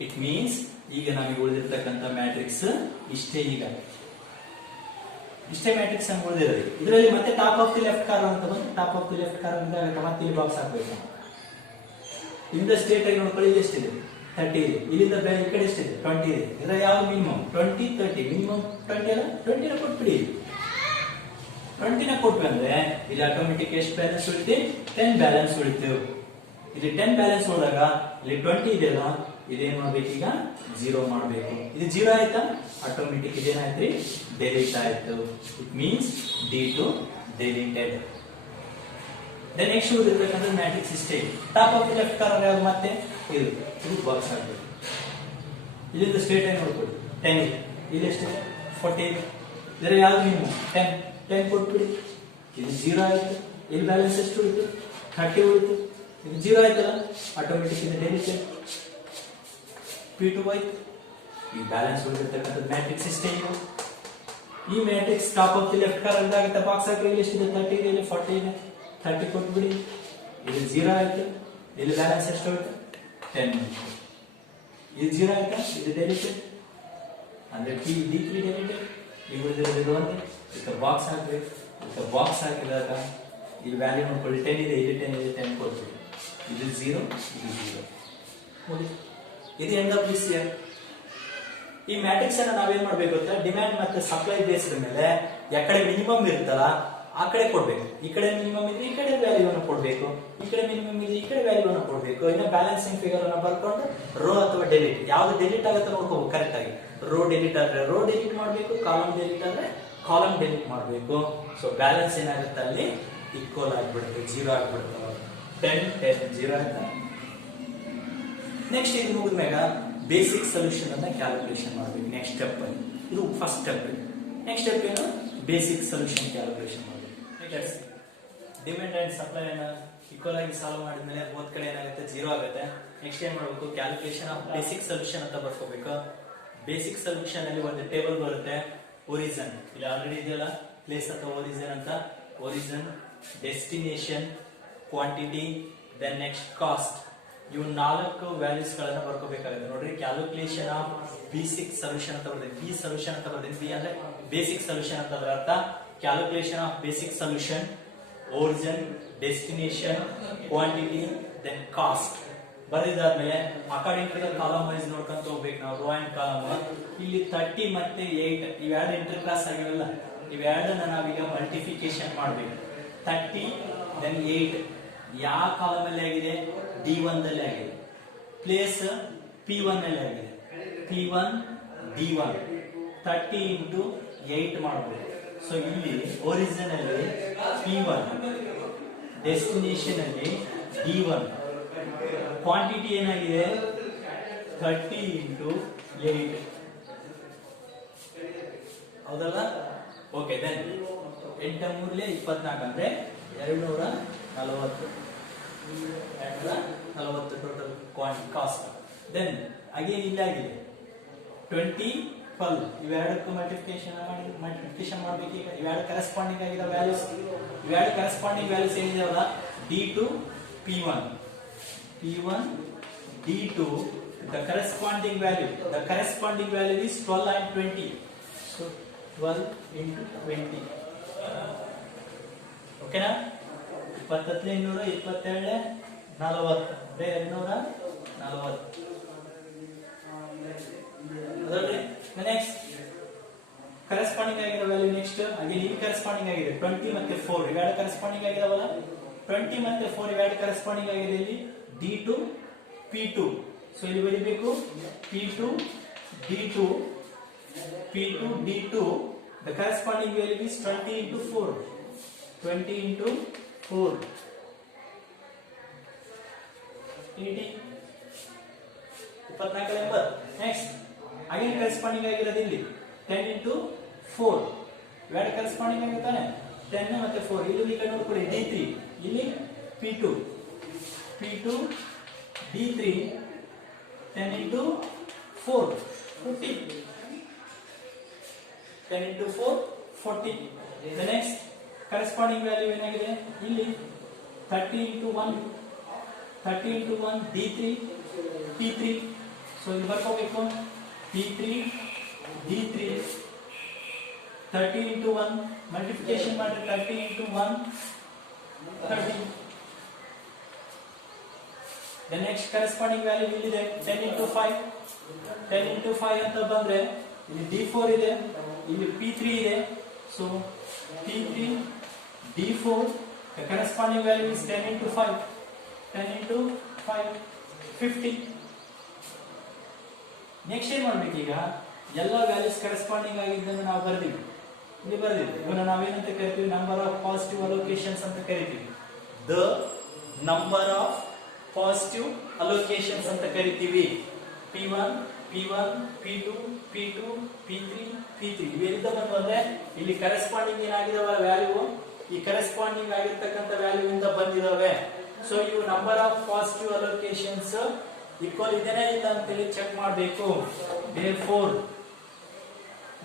ಇಟ್ ಮೀನ್ಸ್ ಈಗ ನಮಗೆ ಉಳಿದಿರ್ತಕ್ಕಂಥ ಮ್ಯಾಟ್ರಿಕ್ಸ್ ಇಷ್ಟೇ. ಈಗ ಇಷ್ಟೇ ಮ್ಯಾಟ್ರಿಕ್ಸ್ ಅಂತ ಉಳಿದಿರೋದು. ಇದರಲ್ಲಿ ಮತ್ತೆ top of the left column ಅಂತ ಬಂದು top of the left column ಇದ್ದಾಗ ಮತ್ತೆ ಇಲ್ಲಿ ಬಾಕ್ಸ್ ಹಾಕ್ಬೇಕು. ಇಲ್ಲಿಂದ ಸ್ಟ್ರೇಟ್ ಆಗಿ ನೋಡ್ಕೊಳ್ಳಿ, ಇಲ್ಲಿ ಎಷ್ಟಿದೆ 30 ಇದೆ. ಇಲ್ಲಿಂದ ಈ ಕಡೆ ಎಷ್ಟಿದೆ 20 ಇದೆ. ಇದರ ಯಾವ ಮಿನಿಮಮ್ 20 30 ಮಿನಿಮಮ್ 20 ಅಲ್ಲ, 20 ಕೊಟ್ಬಿಡಿ. 20 ಕೊಟ್ವಿ ಅಂದ್ರೆ ಇಲ್ಲಿ ಆಟೋಮೆಟಿಕ್ ಎಷ್ಟು ಬ್ಯಾಲೆನ್ಸ್ ಉಳಿತು 10 ಬ್ಯಾಲೆನ್ಸ್ ಉಳಿತು. ಇಲ್ಲಿ 10 ಬ್ಯಾಲೆನ್ಸ್ ಹೋದಾಗ ಇಲ್ಲಿ 20 ಇದೆಯಲ್ಲ, ಇದೇನ್ ಮಾಡ್ಬೇಕು ಈಗ 0 ಮಾಡ್ಬೇಕು. ಇದು 0 ಆಯ್ತಾ, ಆಟೋಮೆಟಿಕ್ ಇದೇನಾಯ್ತು ಡೆಲಿಟ್ ಆಯ್ತು. It means D2 deleted. Then next ಉಳಿದಿರ್ತಕ್ಕಂಥ ಮ್ಯಾಟ್ರಿಕ್ಸ್ ಇಷ್ಟೇ. Top of the left corner ಯಾವ್ದು ಮತ್ತೆ ಇದು ಬಾಕ್ಸ್ ಆಗ್ಬೇಕು. ಇಲ್ಲಿಂದ ಸ್ಟ್ರೇಟ್ ಆಗಿ ನೋಡ್ಕೊಳ್ಳಿ 10 ಇದೆ. ಇಲ್ಲಿ ಎಷ್ಟಿದೆ 40 ಇದೆ. ಇದರ ಯಾವ್ದು ಮಿನಿಮಮ್ 10 ಕೊಟ್ಬಿಡಿ. ಇದು 0 ಆಯ್ತು. ಇಲ್ಲಿ ಬ್ಯಾಲೆನ್ಸ್ ಎಷ್ಟು ಉಳಿತು 30 ಉಳಿತು. ಇದು 0 ಆಯ್ತಲ್ಲ, ಆಟೋಮೆಟಿಕ್ ಇದು ಡೆಲಿಟೆಡ್. P2 ಆಯ್ತು. ಈ ಬ್ಯಾಲೆನ್ಸ್ ಉಳಿದಿರ್ತಕ್ಕಂಥ ಮ್ಯಾಟ್ರಿಕ್ಸ್ ಇಷ್ಟೇ. ಈ matrix top of the left corner ಇದಾಗುತ್ತೆ. ಬಾಕ್ಸ್ ಹಾಕಿ ಇಲ್ಲಿ ಎಷ್ಟಿದೆ 30 ಇದೆ, ಇಲ್ಲಿ 40 ಇದೆ. 30 ಕೊಟ್ಬಿಡಿ. ಇದು 0 ಆಯ್ತು. ಇಲ್ಲಿ ಬ್ಯಾಲೆನ್ಸ್ ಎಷ್ಟು ಉಳಿತು 10. ಇದು 0 ಆಯ್ತಾ, ಇದು ಡೆಲಿಟೆಡ್ ಅಂದ್ರೆ D3 ಡೆಲಿಟೆಡ್. ಈಗ ಉಳಿದಿರೋದು ಒಂದೇ. ಇದಕ್ಕೆ ಬಾಕ್ಸ್ ಹಾಕ್ಬೇಕು. ಇದಕ್ಕೆ ಬಾಕ್ಸ್ ಹಾಕಿದಾಗ ಇಲ್ಲಿ ವ್ಯಾಲ್ಯೂ ನೋಡ್ಕೊಳ್ಳಿ 10 ಇದೆ, ಇಲ್ಲಿ 10 ಇದೆ, 10 ಕೊಡ್ತೀವಿ. ಇದು 0, ಇದು 0. ಇದು ಎಂಡ್ ಆಫ್ ದಿಸ್ ಇಯರ್. ಈ ಮ್ಯಾಟ್ರಿಕ್ಸ್ ಅನ್ನ ನಾವೇನ್ ಮಾಡ್ಬೇಕು ಅಂತ ಡಿಮ್ಯಾಂಡ್ ಮತ್ತೆ ಸಪ್ಲೈ ಬೇಸ್ಡ್ ಮೇಲೆ ಯಾಕಡೆ ಮಿನಿಮಮ್ ಇರುತ್ತಲ್ಲ ಆ ಕಡೆ ಕೊಡ್ಬೇಕು. ಈ ಕಡೆ ಮಿನಿಮಮ್ ಇದ್ರೆ ಈ ಕಡೆ ವ್ಯಾಲ್ಯೂ ಅನ್ನು ಕೊಡ್ಬೇಕು, ಈ ಕಡೆ ಮಿನಿಮಮ್ ಇದ್ರೆ ಈ ಕಡೆ ವ್ಯಾಲ್ಯೂ ಅನ್ನು ಕೊಡ್ಬೇಕು. ಇನ್ನು ಬ್ಯಾಲೆನ್ಸಿಂಗ್ ಫಿಗರ್ ಅನ್ನು ಬರ್ಕೊಂಡು ರೋ ಅಥವಾ ಡೆಲಿಟ್ ಯಾವ್ದು ಡೆಲಿಟ್ ಆಗುತ್ತೆ ನೋಡ್ಕೋಬೇಕು ಕರೆಕ್ಟ್ ಆಗಿ. ರೋ ಡೆಲಿಟ್ ಆದ್ರೆ ರೋ ಡೆಲಿಟ್ ಮಾಡಬೇಕು, ಕಾಲಮ್ ಡೆಲಿಟ್ ಆದ್ರೆ ಕಾಲಮ್ ಡೆಲಿಟ್ ಮಾಡಬೇಕು. ಸೊ ಬ್ಯಾಲೆನ್ಸ್ ಏನಾಗುತ್ತೆ ಅಲ್ಲಿ ಈಕ್ವಲ್ ಆಗ್ಬಿಡುತ್ತೆ, 0 ಆಗ್ಬಿಡುತ್ತೆ. 10 10 0 ಆಯ್ತಾ. ನೆಕ್ಸ್ಟ್ ಇದು ಮುಗಿದ್ಮೇಗ ಬೇಸಿಕ್ ಸೊಲ್ಯೂಷನ್ ಅನ್ನ ಕ್ಯಾಲ್ಕುಲೇಷನ್ ಮಾಡಬೇಕು. ನೆಕ್ಸ್ಟ್ ಸ್ಟೆಪ್ ಅಲ್ಲಿ ಇದು ಫಸ್ಟ್ ಸ್ಟೆಪ್. ನೆಕ್ಸ್ಟ್ ಸ್ಟೆಪ್ ಏನು ಬೇಸಿಕ್ ಸೊಲ್ಯೂಷನ್ ಕ್ಯಾಲ್ಕುಲೇಷನ್ ಮಾಡಬೇಕು. ಡಿಮ್ಯಾಂಡ್ ಅಂಡ್ ಸಪ್ಲೈ ಅನ್ನ ಈಕ್ವಲ್ ಆಗಿ ಸಾಲ್ವ್ ಮಾಡಿದ್ಮೇಲೆ ಬೋತ್ ಕಡೆ ಏನಾಗುತ್ತೆ 0 ಆಗುತ್ತೆ. ನೆಕ್ಸ್ಟ್ ಏನ್ ಮಾಡಬೇಕು ಕ್ಯಾಲ್ಕುಲೇಷನ್ ಆಫ್ ಬೇಸಿಕ್ ಸೊಲ್ಯೂಷನ್ ಅಂತ ಬರ್ಕೋಬೇಕು. ಬೇಸಿಕ್ ಸೊಲ್ಯೂಷನ್ ಅಲ್ಲಿ ಒಂದು ಟೇಬಲ್ ಬರುತ್ತೆ. ಒರಿಜಿನ್ ಇಲ್ಲಿ ಆಲ್ರೆಡಿ ಇದೆಯಲ್ಲ, ಪ್ಲೇಸ್ ಅಥವಾ ಒರಿಜಿನ್ ಅಂತ. Origin, destination, quantity, then next cost. ಇವು 4 ವ್ಯಾಲ್ಯೂಸ್ ಗಳನ್ನ ಬರ್ಕೋಬೇಕಾಗುತ್ತೆ. ನೋಡ್ರಿ ಕ್ಯಾಲ್ಕುಲೇಷನ್ ಆಫ್ ಬೇಸಿಕ್ ಸೊಲ್ಯೂಷನ್ ಅಂತ ಬರ್ತದೆ. ಬಿ ಸೊಲ್ಯೂಷನ್ ಅಂತ ಬರ್ತದೆ. ಬಿ ಅಂದ್ರೆ ಬೇಸಿಕ್ ಸೊಲ್ಯೂಷನ್ ಅಂತ ಅದರ ಅರ್ಥ. Calculation of basic solution, origin, destination, quantity, then cost ಬರೆದಾದ್ಮೇಲೆ according to the column wise ನೋಡ್ಕೊಂತ ಹೋಗ್ಬೇಕು ನಾವು. ರೋ ಅಂಡ್ ಕಾಲಮ್ ಇಲ್ಲಿ 30 ಮತ್ತೆ 8 ಇವೆರಡು ಇಂಟರ್ ಕ್ಲಾಸ್ ಆಗಿರಲ್ಲ. ಇವೆರಡನ್ನ ನಾವೀಗ ಮಲ್ಟಿಫಿಕೇಶನ್ ಮಾಡ್ಬೇಕು. 30 ದೆನ್ 8 ಯಾವ ಕಾಲಮ್ ಅಲ್ಲಿ ಆಗಿದೆ D1 ದಲ್ಲಿ ಆಗಿದೆ. ಪ್ಲೇಸ್ P1 ನಲ್ಲಿ ಆಗಿದೆ. P1 D1 30 into 8 ಮಾಡಬೇಕು. ಸೊ ಇಲ್ಲಿ ಒರಿಜಿನ್ ಅಲ್ಲಿ P1, ಡೆಸ್ಟಿನೇಷನ್ ಅಲ್ಲಿ D1, ಕ್ವಾಂಟಿಟಿ ಏನಾಗಿದೆ 30 into 8 ಹೌದಲ್ಲ. ಓಕೆ ದೆನ್ 8 3 24 ಅಂದ್ರೆ 240 ಟೋಟಲ್ ಕಾಸ್ಟ್. ದೆನ್ ಅಗೇನ್ ಇಲ್ಲಿ ಆಗಿದೆ 20 12 ಇವೆರಡಕ್ಕೂ ಮಲ್ಟಿಪ್ಲಿಕೇಶನ್ ಮಾಡಬೇಕು. ಈಗ ಇವೆರಡು ಕರೆಸ್ಪಾಂಡಿಂಗ್ ಆಗಿರೋ ವ್ಯಾಲ್ಯೂಸ್, ಇವೆರಡು ಕರೆಸ್ಪಾಂಡಿಂಗ್ ವ್ಯಾಲ್ಯೂಸ್ ಏನಿದಾವಲ್ಲ D2 P1 D2 the corresponding value is 12 and 20. So 12 into 20 ಓಕೆನಾ. 20 200 22 40 240 ಅದರಲ್ಲಿ ನೆಕ್ಸ್ಟ್ ಕರೆಸ್ಪಾಂಡಿಂಗ್ ಆಗಿರೋ ವ್ಯಾಲ್ಯೂ. ನೆಕ್ಸ್ಟ್ ಹಾಗೆ ಇಲ್ಲಿ ಕರೆಸ್ಪಾಂಡಿಂಗ್ ಆಗಿದೆ 20 ಮತ್ತೆ 4 ಇವೆರಡು ಕರೆಸ್ಪಾಂಡಿಂಗ್ ಆಗಿದಾವಲ್ಲ. 20 ಮತ್ತೆ 4 ಇವೆರಡು ಕರೆಸ್ಪಾಂಡಿಂಗ್ ಆಗಿದೆ ಇಲ್ಲಿ D2 P2. ಸೊ ಇಲ್ಲಿ ಬರೀಬೇಕು P2 D2 the corresponding value is 20 into 4 20 into 4. 80 24 ಎಂಬತ್ತು. ನೆಕ್ಸ್ಟ್ ಅಗೇನ್ ಕರೆಸ್ಪಾಂಡಿಂಗ್ ಆಗಿರೋದು ಇಲ್ಲಿ 10 into 4 ಇವೆರಡು ಕರೆಸ್ಪಾಂಡಿಂಗ್ ಆಗಿರ್ತಾನೆ 10 ಮತ್ತೆ 4. ಇಲ್ಲಿ ಈ ಕಡೆ ನೋಡ್ಕೊಳ್ಳಿ D3 ಇಲ್ಲಿ P2 D3 10 into 4 40 10 into 4 40. The next corresponding value ಏನಾಗಿದೆ ಇಲ್ಲಿ 30 into 1 D3 P3. ಸೊ ಇಲ್ಲಿ ಬರ್ಕೋಬೇಕು P3 D3 30 into 1 ಮಲ್ಟಿಪ್ಲಿಕೇಶನ್ ಮಾಡಿ 30 into 1 30. The next corresponding value ಇಲ್ಲಿದೆ 10 into 5 ಅಂತ ಬಂದ್ರೆ ಇಲ್ಲಿ D4 ಇದೆ ಇಲ್ಲಿ P3 ಇದೆ. So P3 D4 the corresponding value is 10 into 5 50. Next ಏನ್ ಮಾಡ್ಬೇಕು ಈಗ ಎಲ್ಲ ವ್ಯಾಲ್ಯೂಸ್ ಕರೆಸ್ಪಾಂಡಿಂಗ್ ಆಗಿದ್ದನ್ನು ನಾವು ಬರ್ದಿವಿ ಇಲ್ಲಿ ಬರ್ದಿವಿ. ಇವನ್ನ ನಾವೇನಂತ ಕರಿತೀವಿ ನಂಬರ್ ಆಫ್ ಪಾಸಿಟಿವ್ ಅಲೋಕೇಶನ್ಸ್ ಅಂತ ಕರಿತೀವಿ. The number of positive allocations ಅಂತ ಕರಿತೀವಿ. P1 P2 P3 ಇವೆಲ್ಲ ಬಂದು ಅಂದ್ರೆ ಇಲ್ಲಿ ಕರೆಸ್ಪಾಂಡಿಂಗ್ ಏನಾಗಿದಾವ ವ್ಯಾಲ್ಯೂ ಈ ಕರೆಸ್ಪಾಂಡಿಂಗ್ ಆಗಿರ್ತಕ್ಕಂಥ ವ್ಯಾಲ್ಯೂ ಇಂದ ಬಂದಿದಾವೆ. ಸೊ ಇವು number of positive allocations equal ಇದೆನಾ ಇಲ್ಲ ಅಂತ ಹೇಳಿ ಚೆಕ್ ಮಾಡಬೇಕು. therefore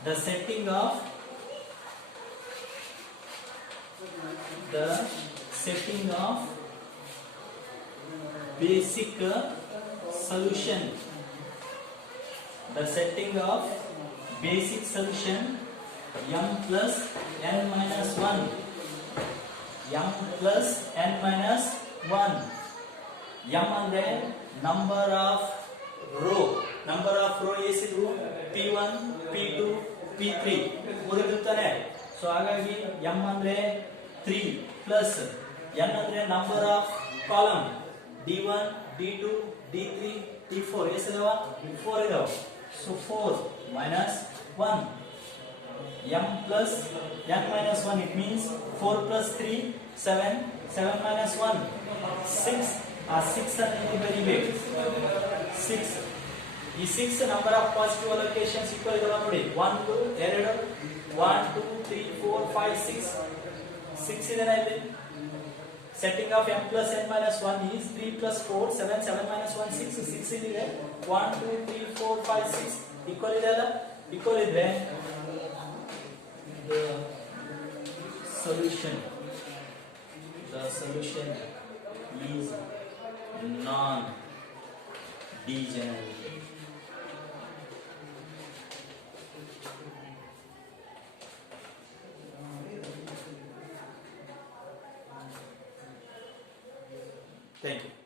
the setting of basic solution m plus n minus 1 m ಅಂದ್ರೆ ನಂಬರ್ ಆಫ್ ರೋ ಎಷ್ಟಿದ್ವು P1 P2 P3 ಮೂರಿರುತ್ತಾನೆ. ಸೊ ಹಾಗಾಗಿ m ಅಂದ್ರೆ 3 ಪ್ಲಸ್ n ಅಂದ್ರೆ number of column D1 D2 D3 D4 ಎಷ್ಟಿದಾವ 4 ಇದಾವ. So 4 minus 1 m plus n minus 1 it means 4 plus 3 7 minus 1 6. ಆ 6 ಅನ್ನು ಇಲ್ಲಿ ಬರೀಬೇಕು 6. ಈ 6 number of positive allocations equal ಇದಾವ ನೋಡಿ 1 2 1 2 3 4 5 6 ಇದೆನಾ ಇಲ್ಲಿ. setting of m plus n minus 1 is 3 plus 4 7 minus 1 6 ಇಲ್ಲಿದೆ 1 2 3 4 5 6 ಈಕ್ವಲ್ ಇದೆ ಅಲ್ಲ. ಈಕ್ವಲ್ ಇದ್ರೆ the solution is non-degenerate. Thank you.